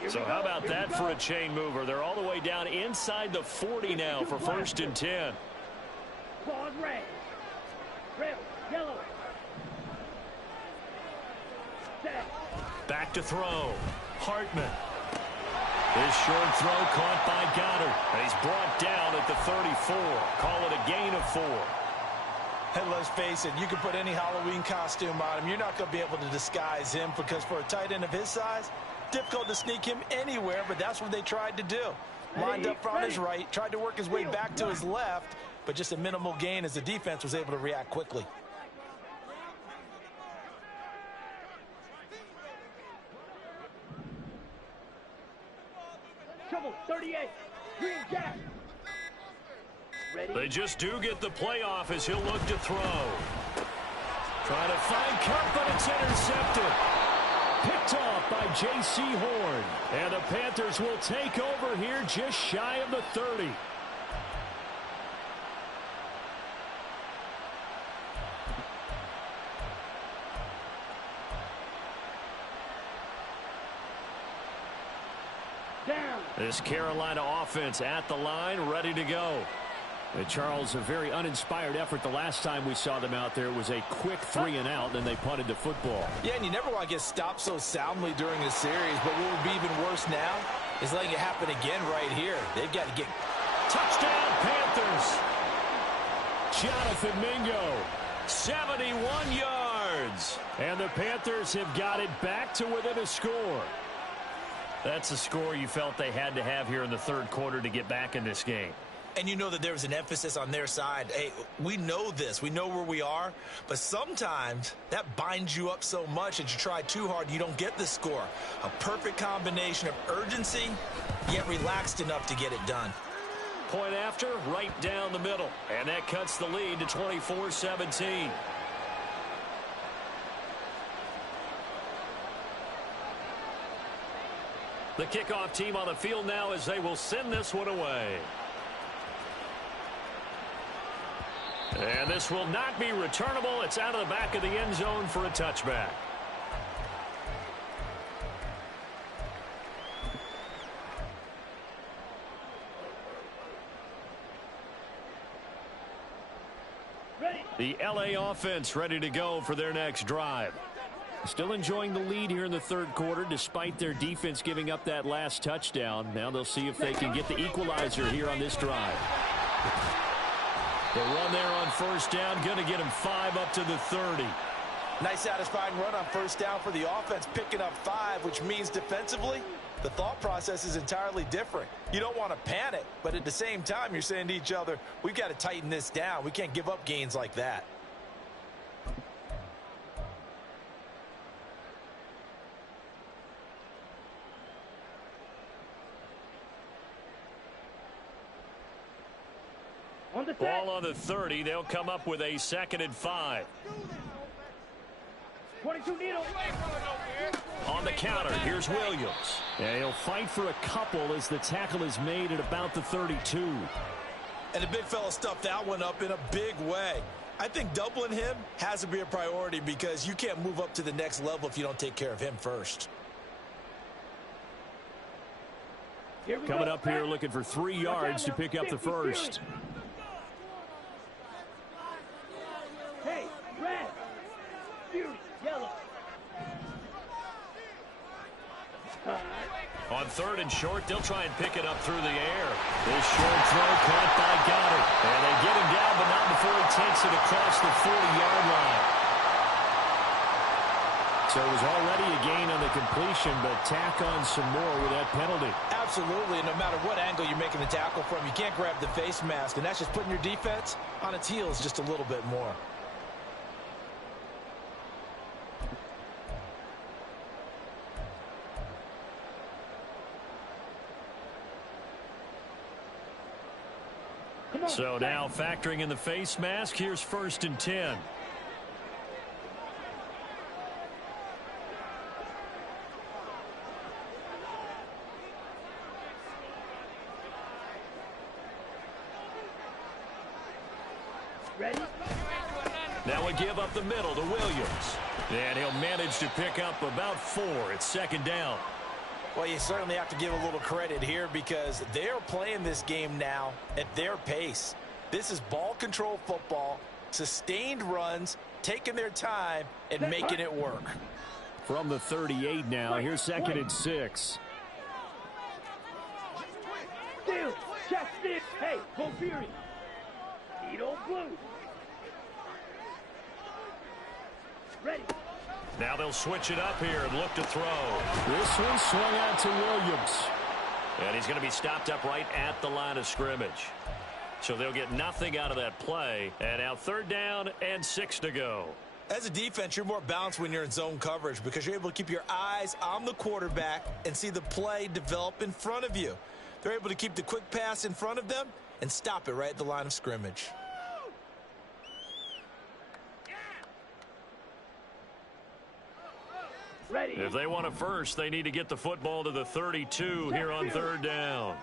So how about that for a chain mover? They're all the way down inside the 40 now for 1st and 10. Claws red. Red. Yellow. Set. Back to throw. Hartman. His short throw caught by Goddard. And he's brought down at the 34. Call it a gain of 4. And let's face it, you can put any Halloween costume on him. You're not going to be able to disguise him because for a tight end of his size, difficult to sneak him anywhere, but that's what they tried to do. Lined up on his right, tried to work his way back to his left, but just a minimal gain as the defense was able to react quickly. Trouble, 38. Green Jack. Ready? They just do get the playoff as he'll look to throw. Trying to find Cup, but it's intercepted. Picked off by J.C. Horn. And the Panthers will take over here just shy of the 30. Down. This Carolina offense at the line, ready to go. And Charles, a very uninspired effort the last time we saw them out there. It was a quick 3-and-out, and they punted the football. Yeah, and you never want to get stopped so soundly during a series, but what would be even worse now is letting it happen again right here. They've got to get... Touchdown, Panthers! Jonathan Mingo, 71 yards. And the Panthers have got it back to within a score. That's a score you felt they had to have here in the third quarter to get back in this game. And you know that there was an emphasis on their side. Hey, we know this. We know where we are. But sometimes that binds you up so much that you try too hard, you don't get the score. A perfect combination of urgency, yet relaxed enough to get it done. Point after, right down the middle. And that cuts the lead to 24-17. The kickoff team on the field now as they will send this one away. And this will not be returnable. It's out of the back of the end zone for a touchback. The LA offense ready to go for their next drive. Still enjoying the lead here in the third quarter despite their defense giving up that last touchdown. Now they'll see if they can get the equalizer here on this drive. The run there on first down, going to get him 5 up to the 30. Nice satisfying run on first down for the offense, picking up 5, which means defensively, the thought process is entirely different. You don't want to panic, but at the same time, you're saying to each other, we've got to tighten this down. We can't give up gains like that. Ball on the 30. They'll come up with a 2nd and 5. 22 needle. On the counter, here's Williams. Yeah, he'll fight for a couple as the tackle is made at about the 32. And the big fella stuffed that one up in a big way. I think doubling him has to be a priority because you can't move up to the next level if you don't take care of him first. Coming up here looking for 3 yards to pick up the first. Hey, red, fury, yellow. On 3rd and short, they'll try and pick it up through the air. This short throw caught by Goddard. And they get him down, but not before he takes it across the 40-yard line. So it was already a gain on the completion, but tack on some more with that penalty. Absolutely, and no matter what angle you're making the tackle from, you can't grab the face mask, and that's just putting your defense on its heels just a little bit more. So now factoring in the face mask, here's 1st and 10. Ready? Now we give up the middle to Williams. And he'll manage to pick up about 4. It's 2nd down. Well, you certainly have to give a little credit here because they're playing this game now at their pace. This is ball control football, sustained runs, taking their time, and making it work. From the 38 now, here's 2nd and 6. Steal, check this. Hey, go Fury. Edo blue. Ready. Now they'll switch it up here and look to throw. This one swung out to Williams. And he's going to be stopped up right at the line of scrimmage. So they'll get nothing out of that play. And now 3rd down and 6 to go. As a defense, you're more balanced when you're in zone coverage because you're able to keep your eyes on the quarterback and see the play develop in front of you. They're able to keep the quick pass in front of them and stop it right at the line of scrimmage. Ready. If they want a first, they need to get the football to the 32 here on 3rd down.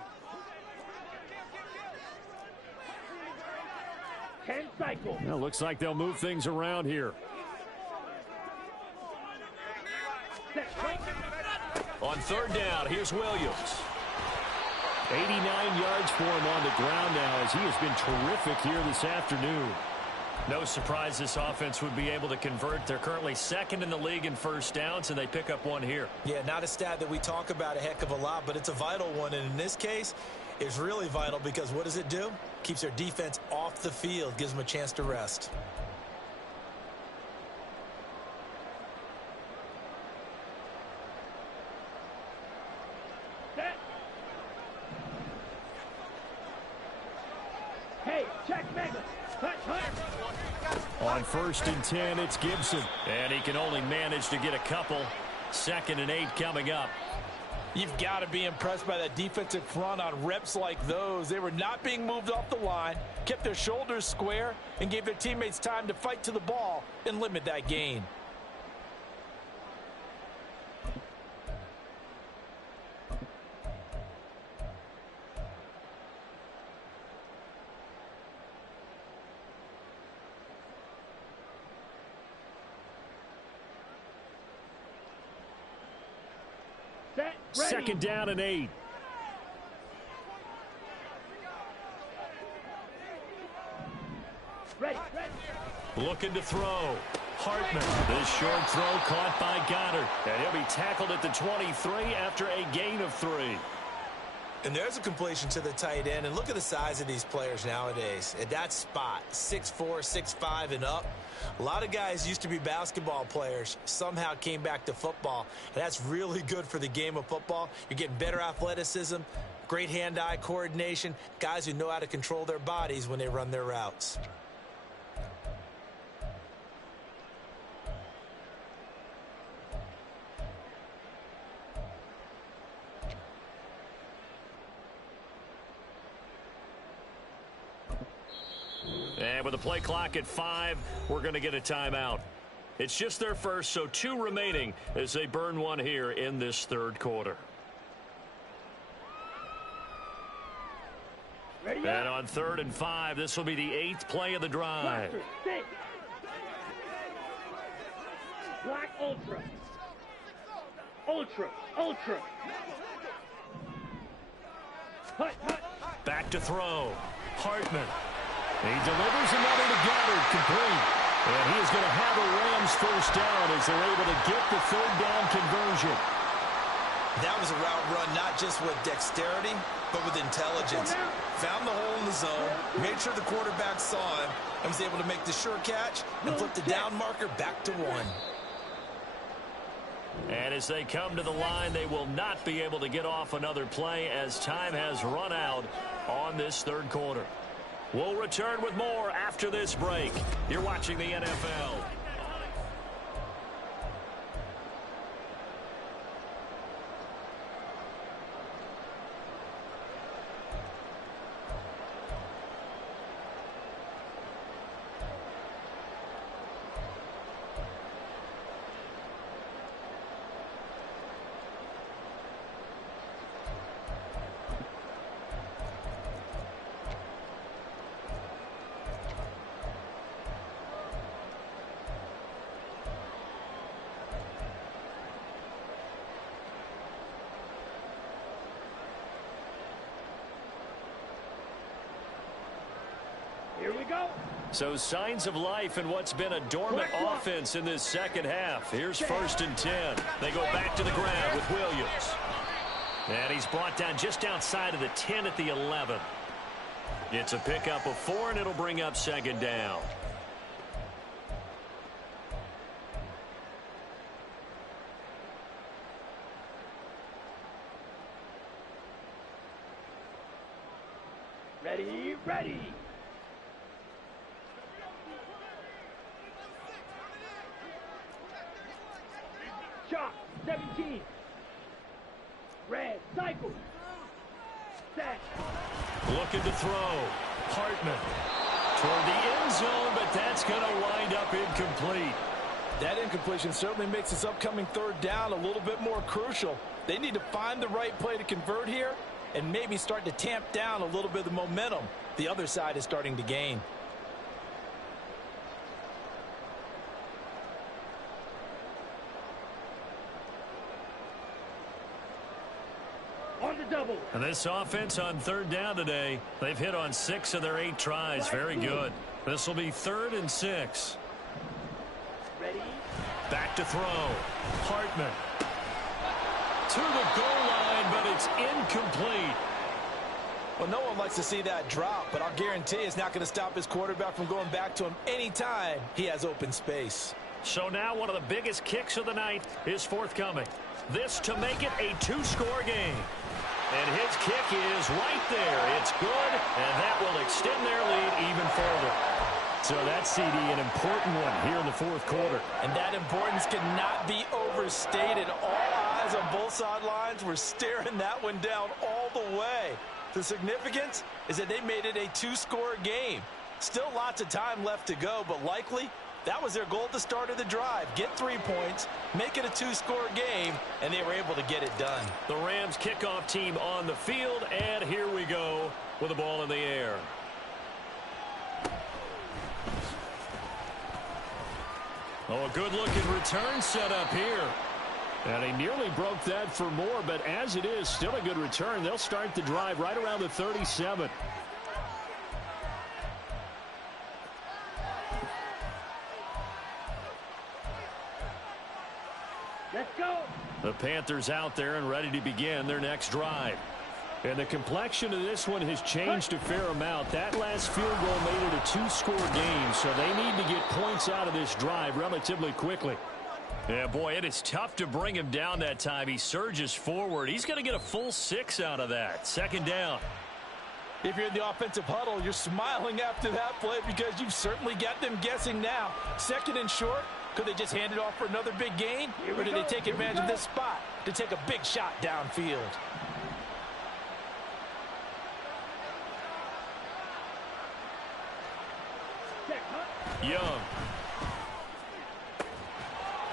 10 cycles. Well, looks like they'll move things around here. On 3rd down, here's Williams. 89 yards for him on the ground now as he has been terrific here this afternoon. No surprise this offense would be able to convert. They're currently 2nd in the league in first downs, and they pick up 1 here. Yeah, not a stat that we talk about a heck of a lot, but it's a vital one. And in this case, it's really vital because what does it do? Keeps their defense off the field, gives them a chance to rest. On 1st and 10, it's Gibson. And he can only manage to get a couple. 2nd and 8 coming up. You've got to be impressed by that defensive front on reps like those. They were not being moved off the line, kept their shoulders square, and gave their teammates time to fight to the ball and limit that gain. Ready. 2nd down and 8. Ready. Looking to throw. Hartman. This short throw caught by Goddard. And he'll be tackled at the 23 after a gain of 3. And there's a completion to the tight end. And look at the size of these players nowadays. At that spot, 6'4", 6'5", and up. A lot of guys used to be basketball players, somehow came back to football. And that's really good for the game of football. You're getting better athleticism, great hand-eye coordination, guys who know how to control their bodies when they run their routes. And with the play clock at 5, we're going to get a timeout. It's just their first, so 2 remaining as they burn one here in this 3rd quarter. Ready and on 3rd and 5, this will be the 8th play of the drive. Black ultra. Ultra. Hut. Back to throw. Hartman. He delivers another to Goddard, complete. And he is going to have a Rams 1st down as they're able to get the 3rd down conversion. That was a route run not just with dexterity, but with intelligence. Found the hole in the zone, made sure the quarterback saw him, and was able to make the sure catch and flip the down marker back to 1. And as they come to the line, they will not be able to get off another play as time has run out on this 3rd quarter. We'll return with more after this break. You're watching the NFL. Here we go. So signs of life in what's been a dormant offense in this 2nd half. Here's 1st and 10. They go back to the ground with Williams. And he's brought down just outside of the 10 at the 11. It's a pickup of 4, and it'll bring up 2nd down. Ready. Shot, 17. Red, cycle. Set. Looking to throw. Hartman. Toward the end zone, but that's going to wind up incomplete. That incompletion certainly makes this upcoming 3rd down a little bit more crucial. They need to find the right play to convert here and maybe start to tamp down a little bit of the momentum the other side is starting to gain. On the double. And this offense on 3rd down today, they've hit on 6 of their 8 tries. Very good. This will be 3rd and 6. Ready. Back to throw. Hartman. To the goal line, but it's incomplete. Well, no one likes to see that drop, but I'll guarantee it's not going to stop his quarterback from going back to him anytime he has open space. So now one of the biggest kicks of the night is forthcoming. This to make it a 2-score game. And his kick is right there. It's good, and that will extend their lead even further. So that CD, an important one here in the fourth quarter. And that importance cannot be overstated. All eyes on both sidelines were staring that one down all the way. The significance is that they made it a two-score game. Still lots of time left to go, but likely that was their goal at the start of the drive. Get 3 points, make it a two-score game, and they were able to get it done. The Rams kickoff team on the field, and here we go with the ball in the air. Oh, a good-looking return set up here. And he nearly broke that for more, but as it is, still a good return. They'll start the drive right around the 37. Let's go. The Panthers out there and ready to begin their next drive. And the complexion of this one has changed a fair amount. That last field goal made it a two-score game, so they need to get points out of this drive relatively quickly. Yeah, boy, it is tough to bring him down that time. He surges forward. He's going to get a full 6 out of that. Second down. If you're in the offensive huddle, you're smiling after that play because you've certainly got them guessing now. Second and short, could they just hand it off for another big gain? Or did they take advantage of this spot to take a big shot downfield? Young.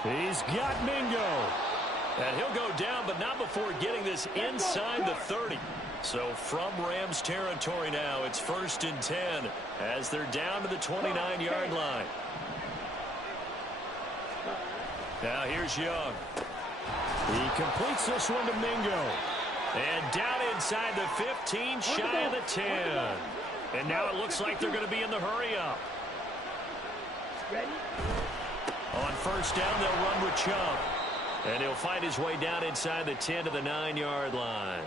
He's got Mingo. And he'll go down, but not before getting this inside the 30. So from Rams territory now, it's 1st and 10 as they're down to the 29-yard line. Now here's Young. He completes this one to Mingo. And down inside the 15, shy of the 10. And now it looks like they're going to be in the hurry-up. On first down, they'll run with Chubb. And he'll fight his way down inside the 10 to the 9-yard line.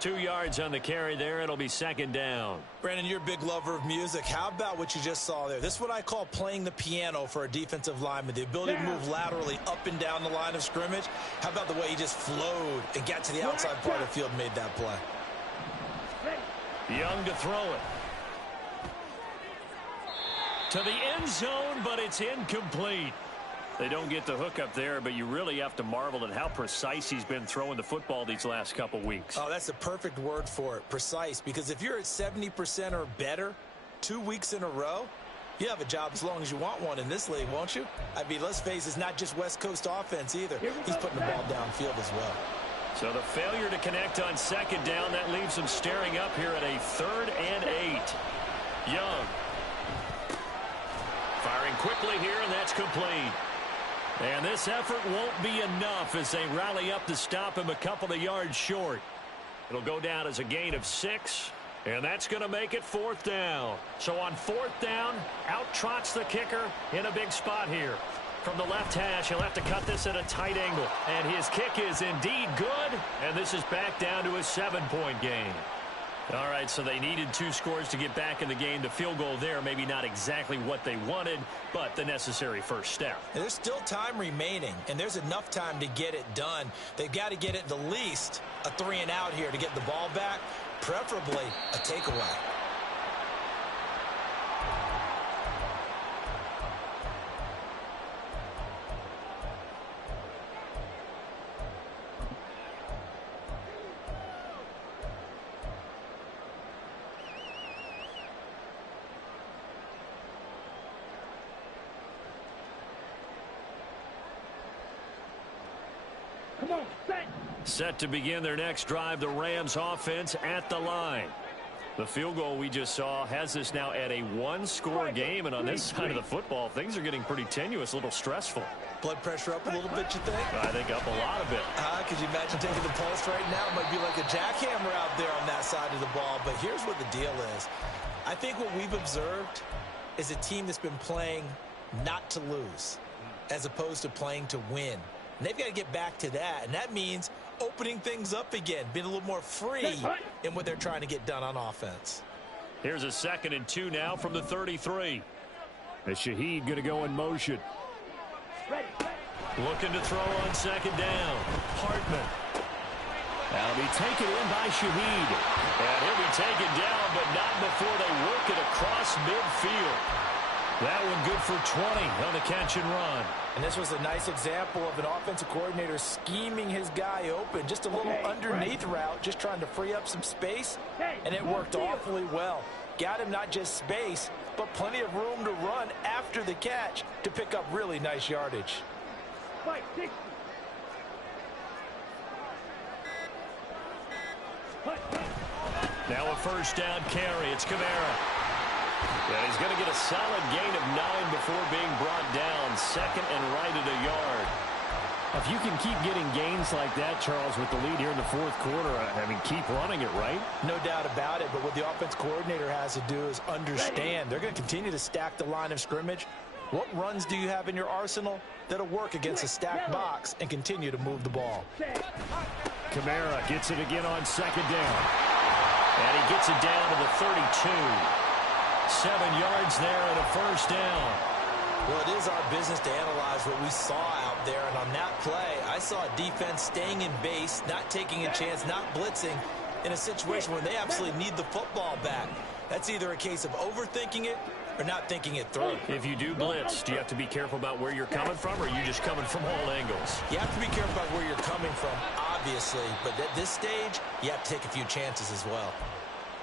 2 yards on the carry there. It'll be second down. Brandon, you're a big lover of music. How about what you just saw there? This is what I call playing the piano for a defensive lineman. The ability to move laterally up and down the line of scrimmage. How about the way he just flowed and got to the outside part of the field and made that play? Young to throw it. To the end zone, but it's incomplete. They don't get the hook up there, but you really have to marvel at how precise he's been throwing the football these last couple weeks. Oh, that's the perfect word for it, precise, because if you're at 70% or better 2 weeks in a row, you have a job as long as you want one in this league, won't you? I mean, let's face it, it's not just West Coast offense either. He's putting the ball downfield as well. So the failure to connect on second down, that leaves him staring up here at a 3rd and 8. Young. Firing quickly here, and that's complete. And this effort won't be enough as they rally up to stop him a couple of yards short. It'll go down as a gain of 6, and that's going to make it 4th down. So on 4th down, out trots the kicker in a big spot here. From the left hash, he'll have to cut this at a tight angle. And his kick is indeed good, and this is back down to a 7-point game. All right, so they needed 2 scores to get back in the game. The field goal there, maybe not exactly what they wanted, but the necessary first step. And there's still time remaining, and there's enough time to get it done. They've got to get it at the least a 3 and out here to get the ball back, preferably a takeaway. Set to begin their next drive, the Rams offense at the line. The field goal we just saw has us now at a 1-score game, and on this side of the football, things are getting pretty tenuous, a little stressful. Blood pressure up a little bit, you think? I think up a lot of it. Could you imagine taking the pulse right now? It might be like a jackhammer out there on that side of the ball, but here's what the deal is. I think what we've observed is a team that's been playing not to lose as opposed to playing to win. And they've got to get back to that, and that means opening things up again, being a little more free in what they're trying to get done on offense. Here's a 2nd and 2 now from the 33. As Shaheed going to go in motion. Looking to throw on second down. Hartman. That'll be taken in by Shaheed. And he'll be taken down, but not before they work it across midfield. That one good for 20 on the catch and run. And this was a nice example of an offensive coordinator scheming his guy open. Just a little underneath route, just trying to free up some space. And it worked awfully well. Got him not just space, but plenty of room to run after the catch to pick up really nice yardage. Now a first down carry. It's Kamara. And he's going to get a solid gain of 9 before being brought down. Second and right at a yard. If you can keep getting gains like that, Charles, with the lead here in the fourth quarter, I mean, keep running it, right? No doubt about it, but what the offense coordinator has to do is understand. They're going to continue to stack the line of scrimmage. What runs do you have in your arsenal that'll work against a stacked box and continue to move the ball? Kamara gets it again on second down. And he gets it down to the 32. 7 yards there and a first down. Well, it is our business to analyze what we saw out there, and on that play, I saw a defense staying in base, not taking a chance, not blitzing in a situation where they absolutely need the football back. That's either a case of overthinking it or not thinking it through. If you do blitz, do you have to be careful about where you're coming from, or are you just coming from all angles? You have to be careful about where you're coming from, obviously, but at this stage, you have to take a few chances as well.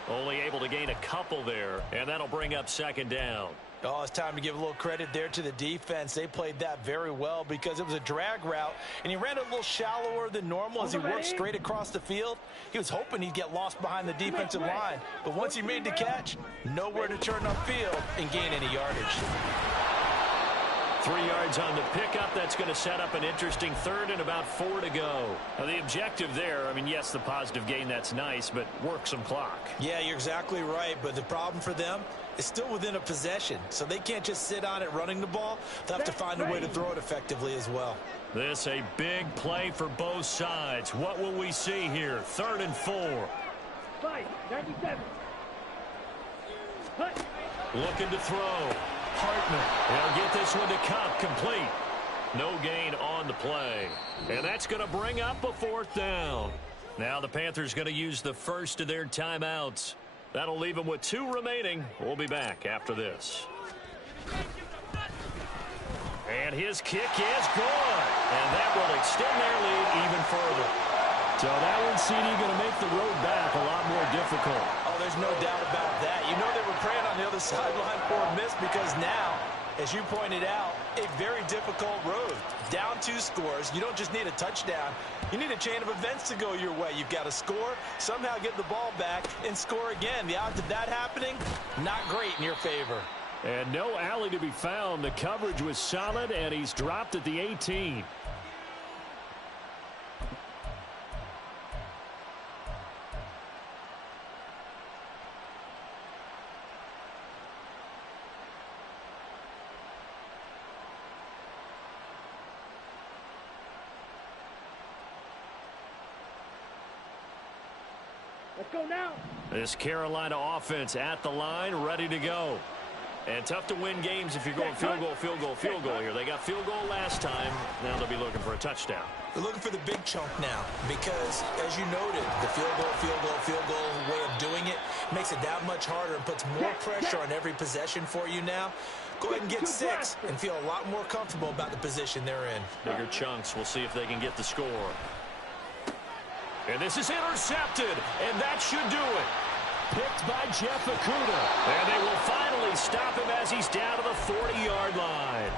Only able to gain a couple there, and that'll bring up second down. Oh, it's time to give a little credit there to the defense. They played that very well because it was a drag route, and he ran a little shallower than normal as he worked straight across the field. He was hoping he'd get lost behind the defensive line, but once he made the catch, nowhere to turn upfield and gain any yardage. 3 yards on the pickup. That's going to set up an interesting third and about 4 to go. Now, the objective there, I mean, yes, the positive gain, that's nice, but work some clock. Yeah, you're exactly right, but the problem for them is still within a possession, so they can't just sit on it running the ball. They'll have to find a way to throw it effectively as well. This a big play for both sides. What will we see here? 3rd and 4. 97. Looking to throw. Hartman. He'll get this one to Cup, complete. No gain on the play. And that's going to bring up a 4th down. Now the Panthers going to use the first of their timeouts. That'll leave them with 2 remaining. We'll be back after this. And his kick is good. And that will extend their lead even further. So that one, CD, going to make the road back a lot more difficult. Oh, there's no doubt about that. You know they were praying on the other sideline for a miss because now, as you pointed out, a very difficult road. Down 2 scores. You don't just need a touchdown. You need a chain of events to go your way. You've got to score, somehow get the ball back, and score again. The odds of that happening, not great in your favor. And no alley to be found. The coverage was solid, and he's dropped at the 18. Let's go now. This Carolina offense at the line, ready to go. And tough to win games if you're going field goal, field goal, field goal here. They got field goal last time. Now they'll be looking for a touchdown. They're looking for the big chunk now because, as you noted, the field goal way of doing it makes it that much harder and puts more pressure on every possession for you now. Go ahead and get 6 and feel a lot more comfortable about the position they're in. Bigger chunks. We'll see if they can get the score. And this is intercepted, and that should do it. Picked by Jeff Okudah. And they will finally stop him as he's down to the 40-yard line.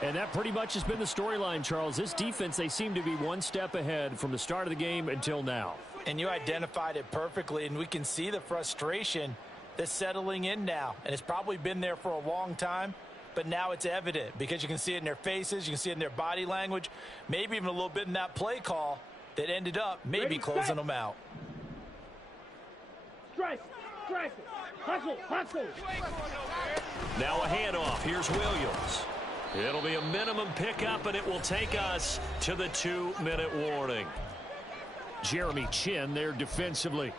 And that pretty much has been the storyline, Charles. This defense, they seem to be one step ahead from the start of the game until now. And you identified it perfectly, and we can see the frustration that's settling in now. And it's probably been there for a long time, but now it's evident because you can see it in their faces, you can see it in their body language, maybe even a little bit in that play call that ended up maybe closing them out. Strike, hustle. Now a handoff. Here's Williams. It'll be a minimum pickup, and it will take us to the 2-minute warning. Jeremy Chin there defensively.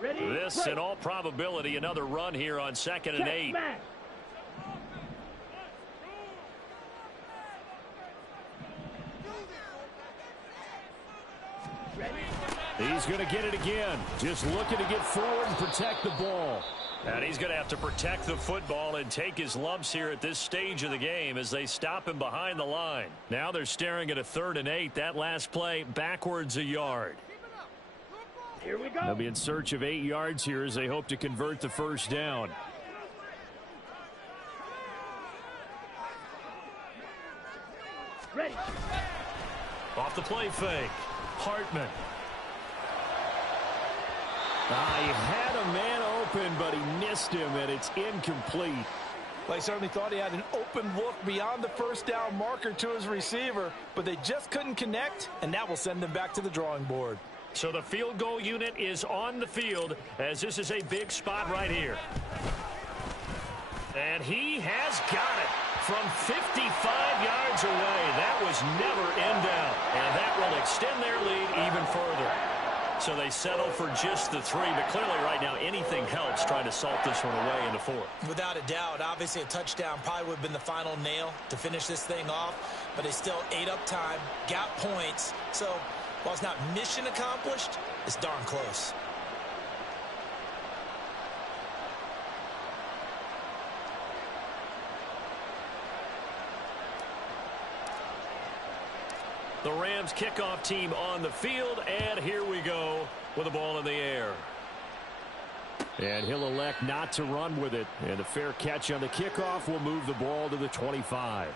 Ready? This, in all probability, another run here on 2nd and 8. He's going to get it again. Just looking to get forward and protect the ball. And he's going to have to protect the football and take his lumps here at this stage of the game as they stop him behind the line. Now they're staring at a 3rd and 8. That last play backwards a yard. Here we go. They'll be in search of 8 yards here as they hope to convert the first down. Ready. Off the play fake. Hartman. He had a man open, but he missed him, and it's incomplete. Well, he certainly thought he had an open look beyond the first down marker to his receiver, but they just couldn't connect, and that will send them back to the drawing board. So the field goal unit is on the field as this is a big spot right here. And he has got it from 55 yards away. That was never in doubt, and that will extend their lead even further. So they settle for just the 3, but clearly right now anything helps trying to salt this one away in the 4th. Without a doubt, obviously a touchdown probably would have been the final nail to finish this thing off, but they still ate up time, got points. So while it's not mission accomplished, it's darn close. The Rams kickoff team on the field, and here we go with the ball in the air. And he'll elect not to run with it. And a fair catch on the kickoff will move the ball to the 25.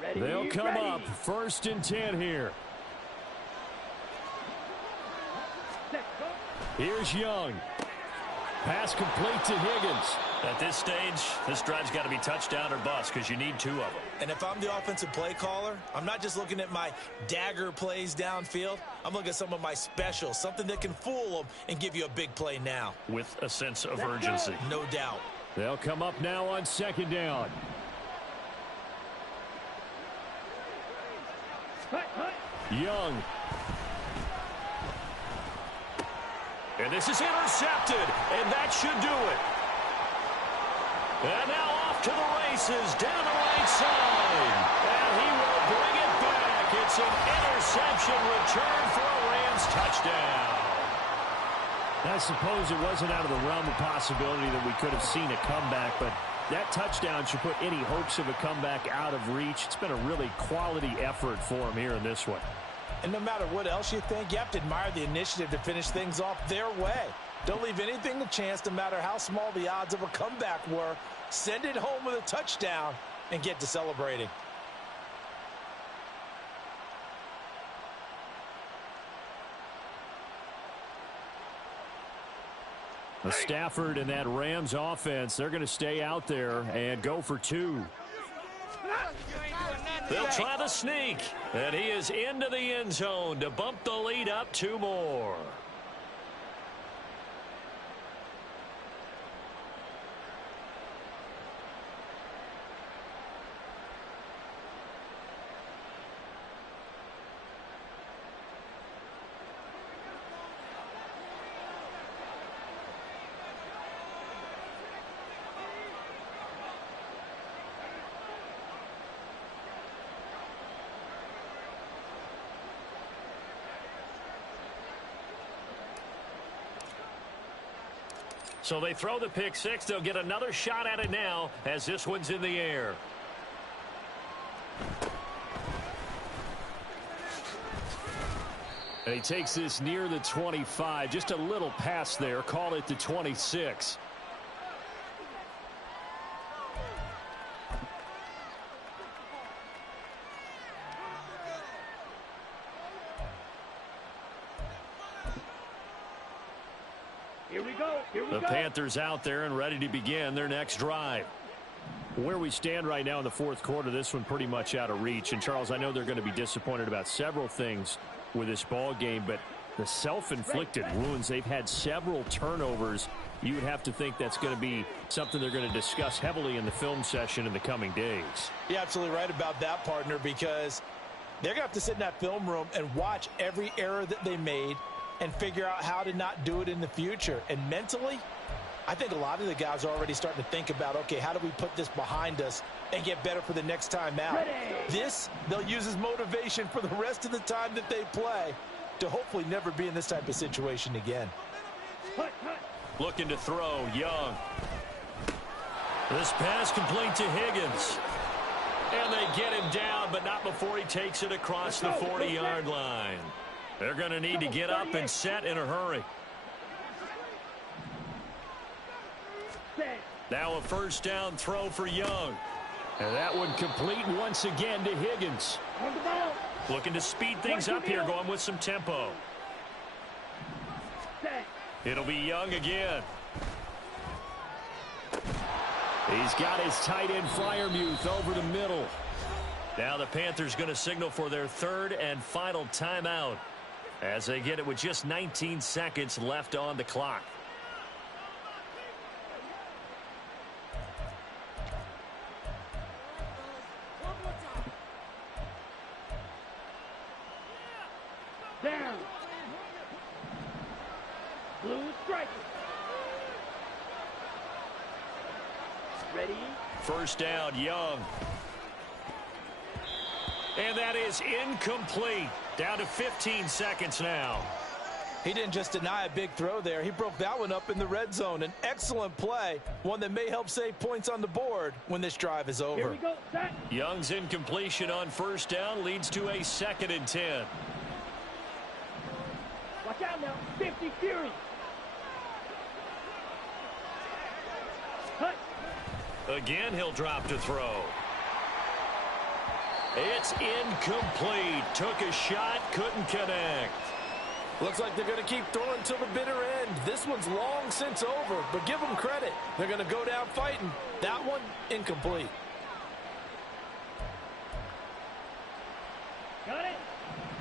Ready. They'll come Ready. up 1st and 10 here. Here's Young. Pass complete to Higgins. At this stage, this drive's got to be touchdown or bust because you need 2 of them. And if I'm the offensive play caller, I'm not just looking at my dagger plays downfield. I'm looking at some of my specials, something that can fool them and give you a big play now. With a sense of urgency. No doubt. They'll come up now on 2nd down. Young. And this is intercepted, and that should do it. And now off to the races, down the right side. And he will bring it back. It's an interception return for a Rams touchdown. I suppose it wasn't out of the realm of possibility that we could have seen a comeback, but that touchdown should put any hopes of a comeback out of reach. It's been a really quality effort for him here in this one. And no matter what else you think, you have to admire the initiative to finish things off their way. Don't leave anything to chance, no matter how small the odds of a comeback were. Send it home with a touchdown and get to celebrating. The Stafford and that Rams offense, they're going to stay out there and go for 2. They'll try the sneak, and he is into the end zone to bump the lead up 2 more. So they throw the pick 6. They'll get another shot at it now as this one's in the air. And he takes this near the 25. Just a little pass there. Call it the 26. Here we go. Here we The go. Panthers out there and ready to begin their next drive. Where we stand right now in the 4th quarter, this one pretty much out of reach. And, Charles, I know they're going to be disappointed about several things with this ball game, but the self-inflicted wounds, they've had several turnovers. You would have to think that's going to be something they're going to discuss heavily in the film session in the coming days. You're absolutely right about that, partner, because they're going to have to sit in that film room and watch every error that they made, and figure out how to not do it in the future. And mentally, I think a lot of the guys are already starting to think about, okay, how do we put this behind us and get better for the next time out? Ready. This, they'll use as motivation for the rest of the time that they play to hopefully never be in this type of situation again. Looking to throw, Young. This pass complete to Higgins. And they get him down, but not before he takes it across the 40-yard line. They're going to need to get up and set in a hurry. Now a first down throw for Young. And that one complete once again to Higgins. Looking to speed things up here, going with some tempo. It'll be Young again. He's got his tight end Fryermuth over the middle. Now the Panthers going to signal for their third and final timeout as they get it with just 19 seconds left on the clock. Down. Blue strike. Ready? First down, Young. And that is incomplete. Down to 15 seconds now. He didn't just deny a big throw there. He broke that one up in the red zone. An excellent play, one that may help save points on the board when this drive is over. Here we go. Set. Young's incompletion on first down leads to a 2nd and 10. Watch out now. 50 Fury. Cut. Again, he'll drop to throw. It's incomplete. Took a shot, couldn't connect. Looks like they're going to keep throwing till the bitter end. This one's long since over, but give them credit. They're going to go down fighting. That one, incomplete. Got it.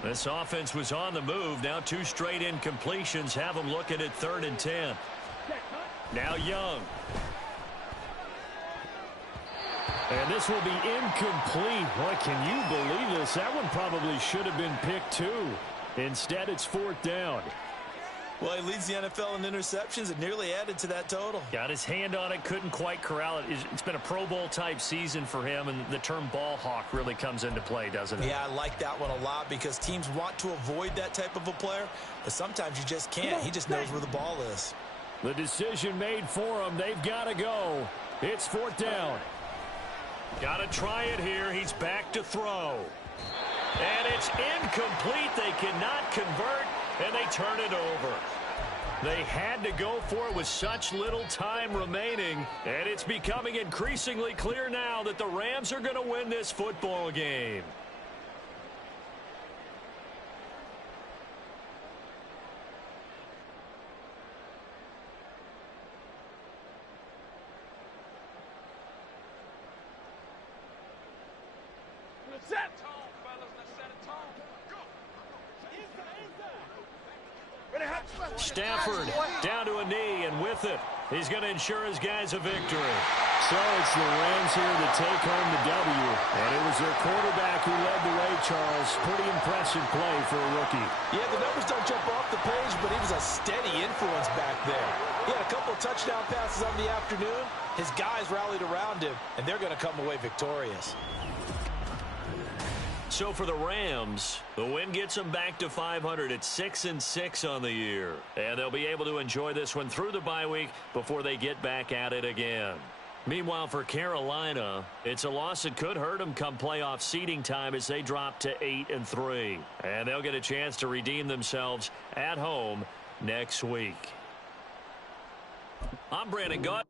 This offense was on the move. Now 2 straight incompletions have them looking at 3rd and 10. Set. Cut. Now Young. And this will be incomplete. Boy, can you believe this? That one probably should have been picked too. Instead, it's 4th down. Well, he leads the NFL in interceptions and nearly added to that total. Got his hand on it, couldn't quite corral it. It's been a Pro Bowl type season for him, and the term ball hawk really comes into play, doesn't it? Yeah, I like that one a lot because teams want to avoid that type of a player, but sometimes you just can't. He just knows where the ball is. The decision made for him. They've got to go. It's 4th down. Got to try it here. He's back to throw. And it's incomplete. They cannot convert, and they turn it over. They had to go for it with such little time remaining, and it's becoming increasingly clear now that the Rams are going to win this football game. Set. Stafford down to a knee, and with it, he's going to ensure his guys a victory. So it's the Rams here to take home the W. And it was their quarterback who led the way, Charles. Pretty impressive play for a rookie. Yeah, the numbers don't jump off the page, but he was a steady influence back there. He had a couple of touchdown passes on the afternoon. His guys rallied around him, and they're going to come away victorious. So for the Rams, the win gets them back to 500 at 6-6 on the year. And they'll be able to enjoy this one through the bye week before they get back at it again. Meanwhile, for Carolina, it's a loss that could hurt them come playoff seeding time as they drop to 8-3. And they'll get a chance to redeem themselves at home next week. I'm Brandon Gott.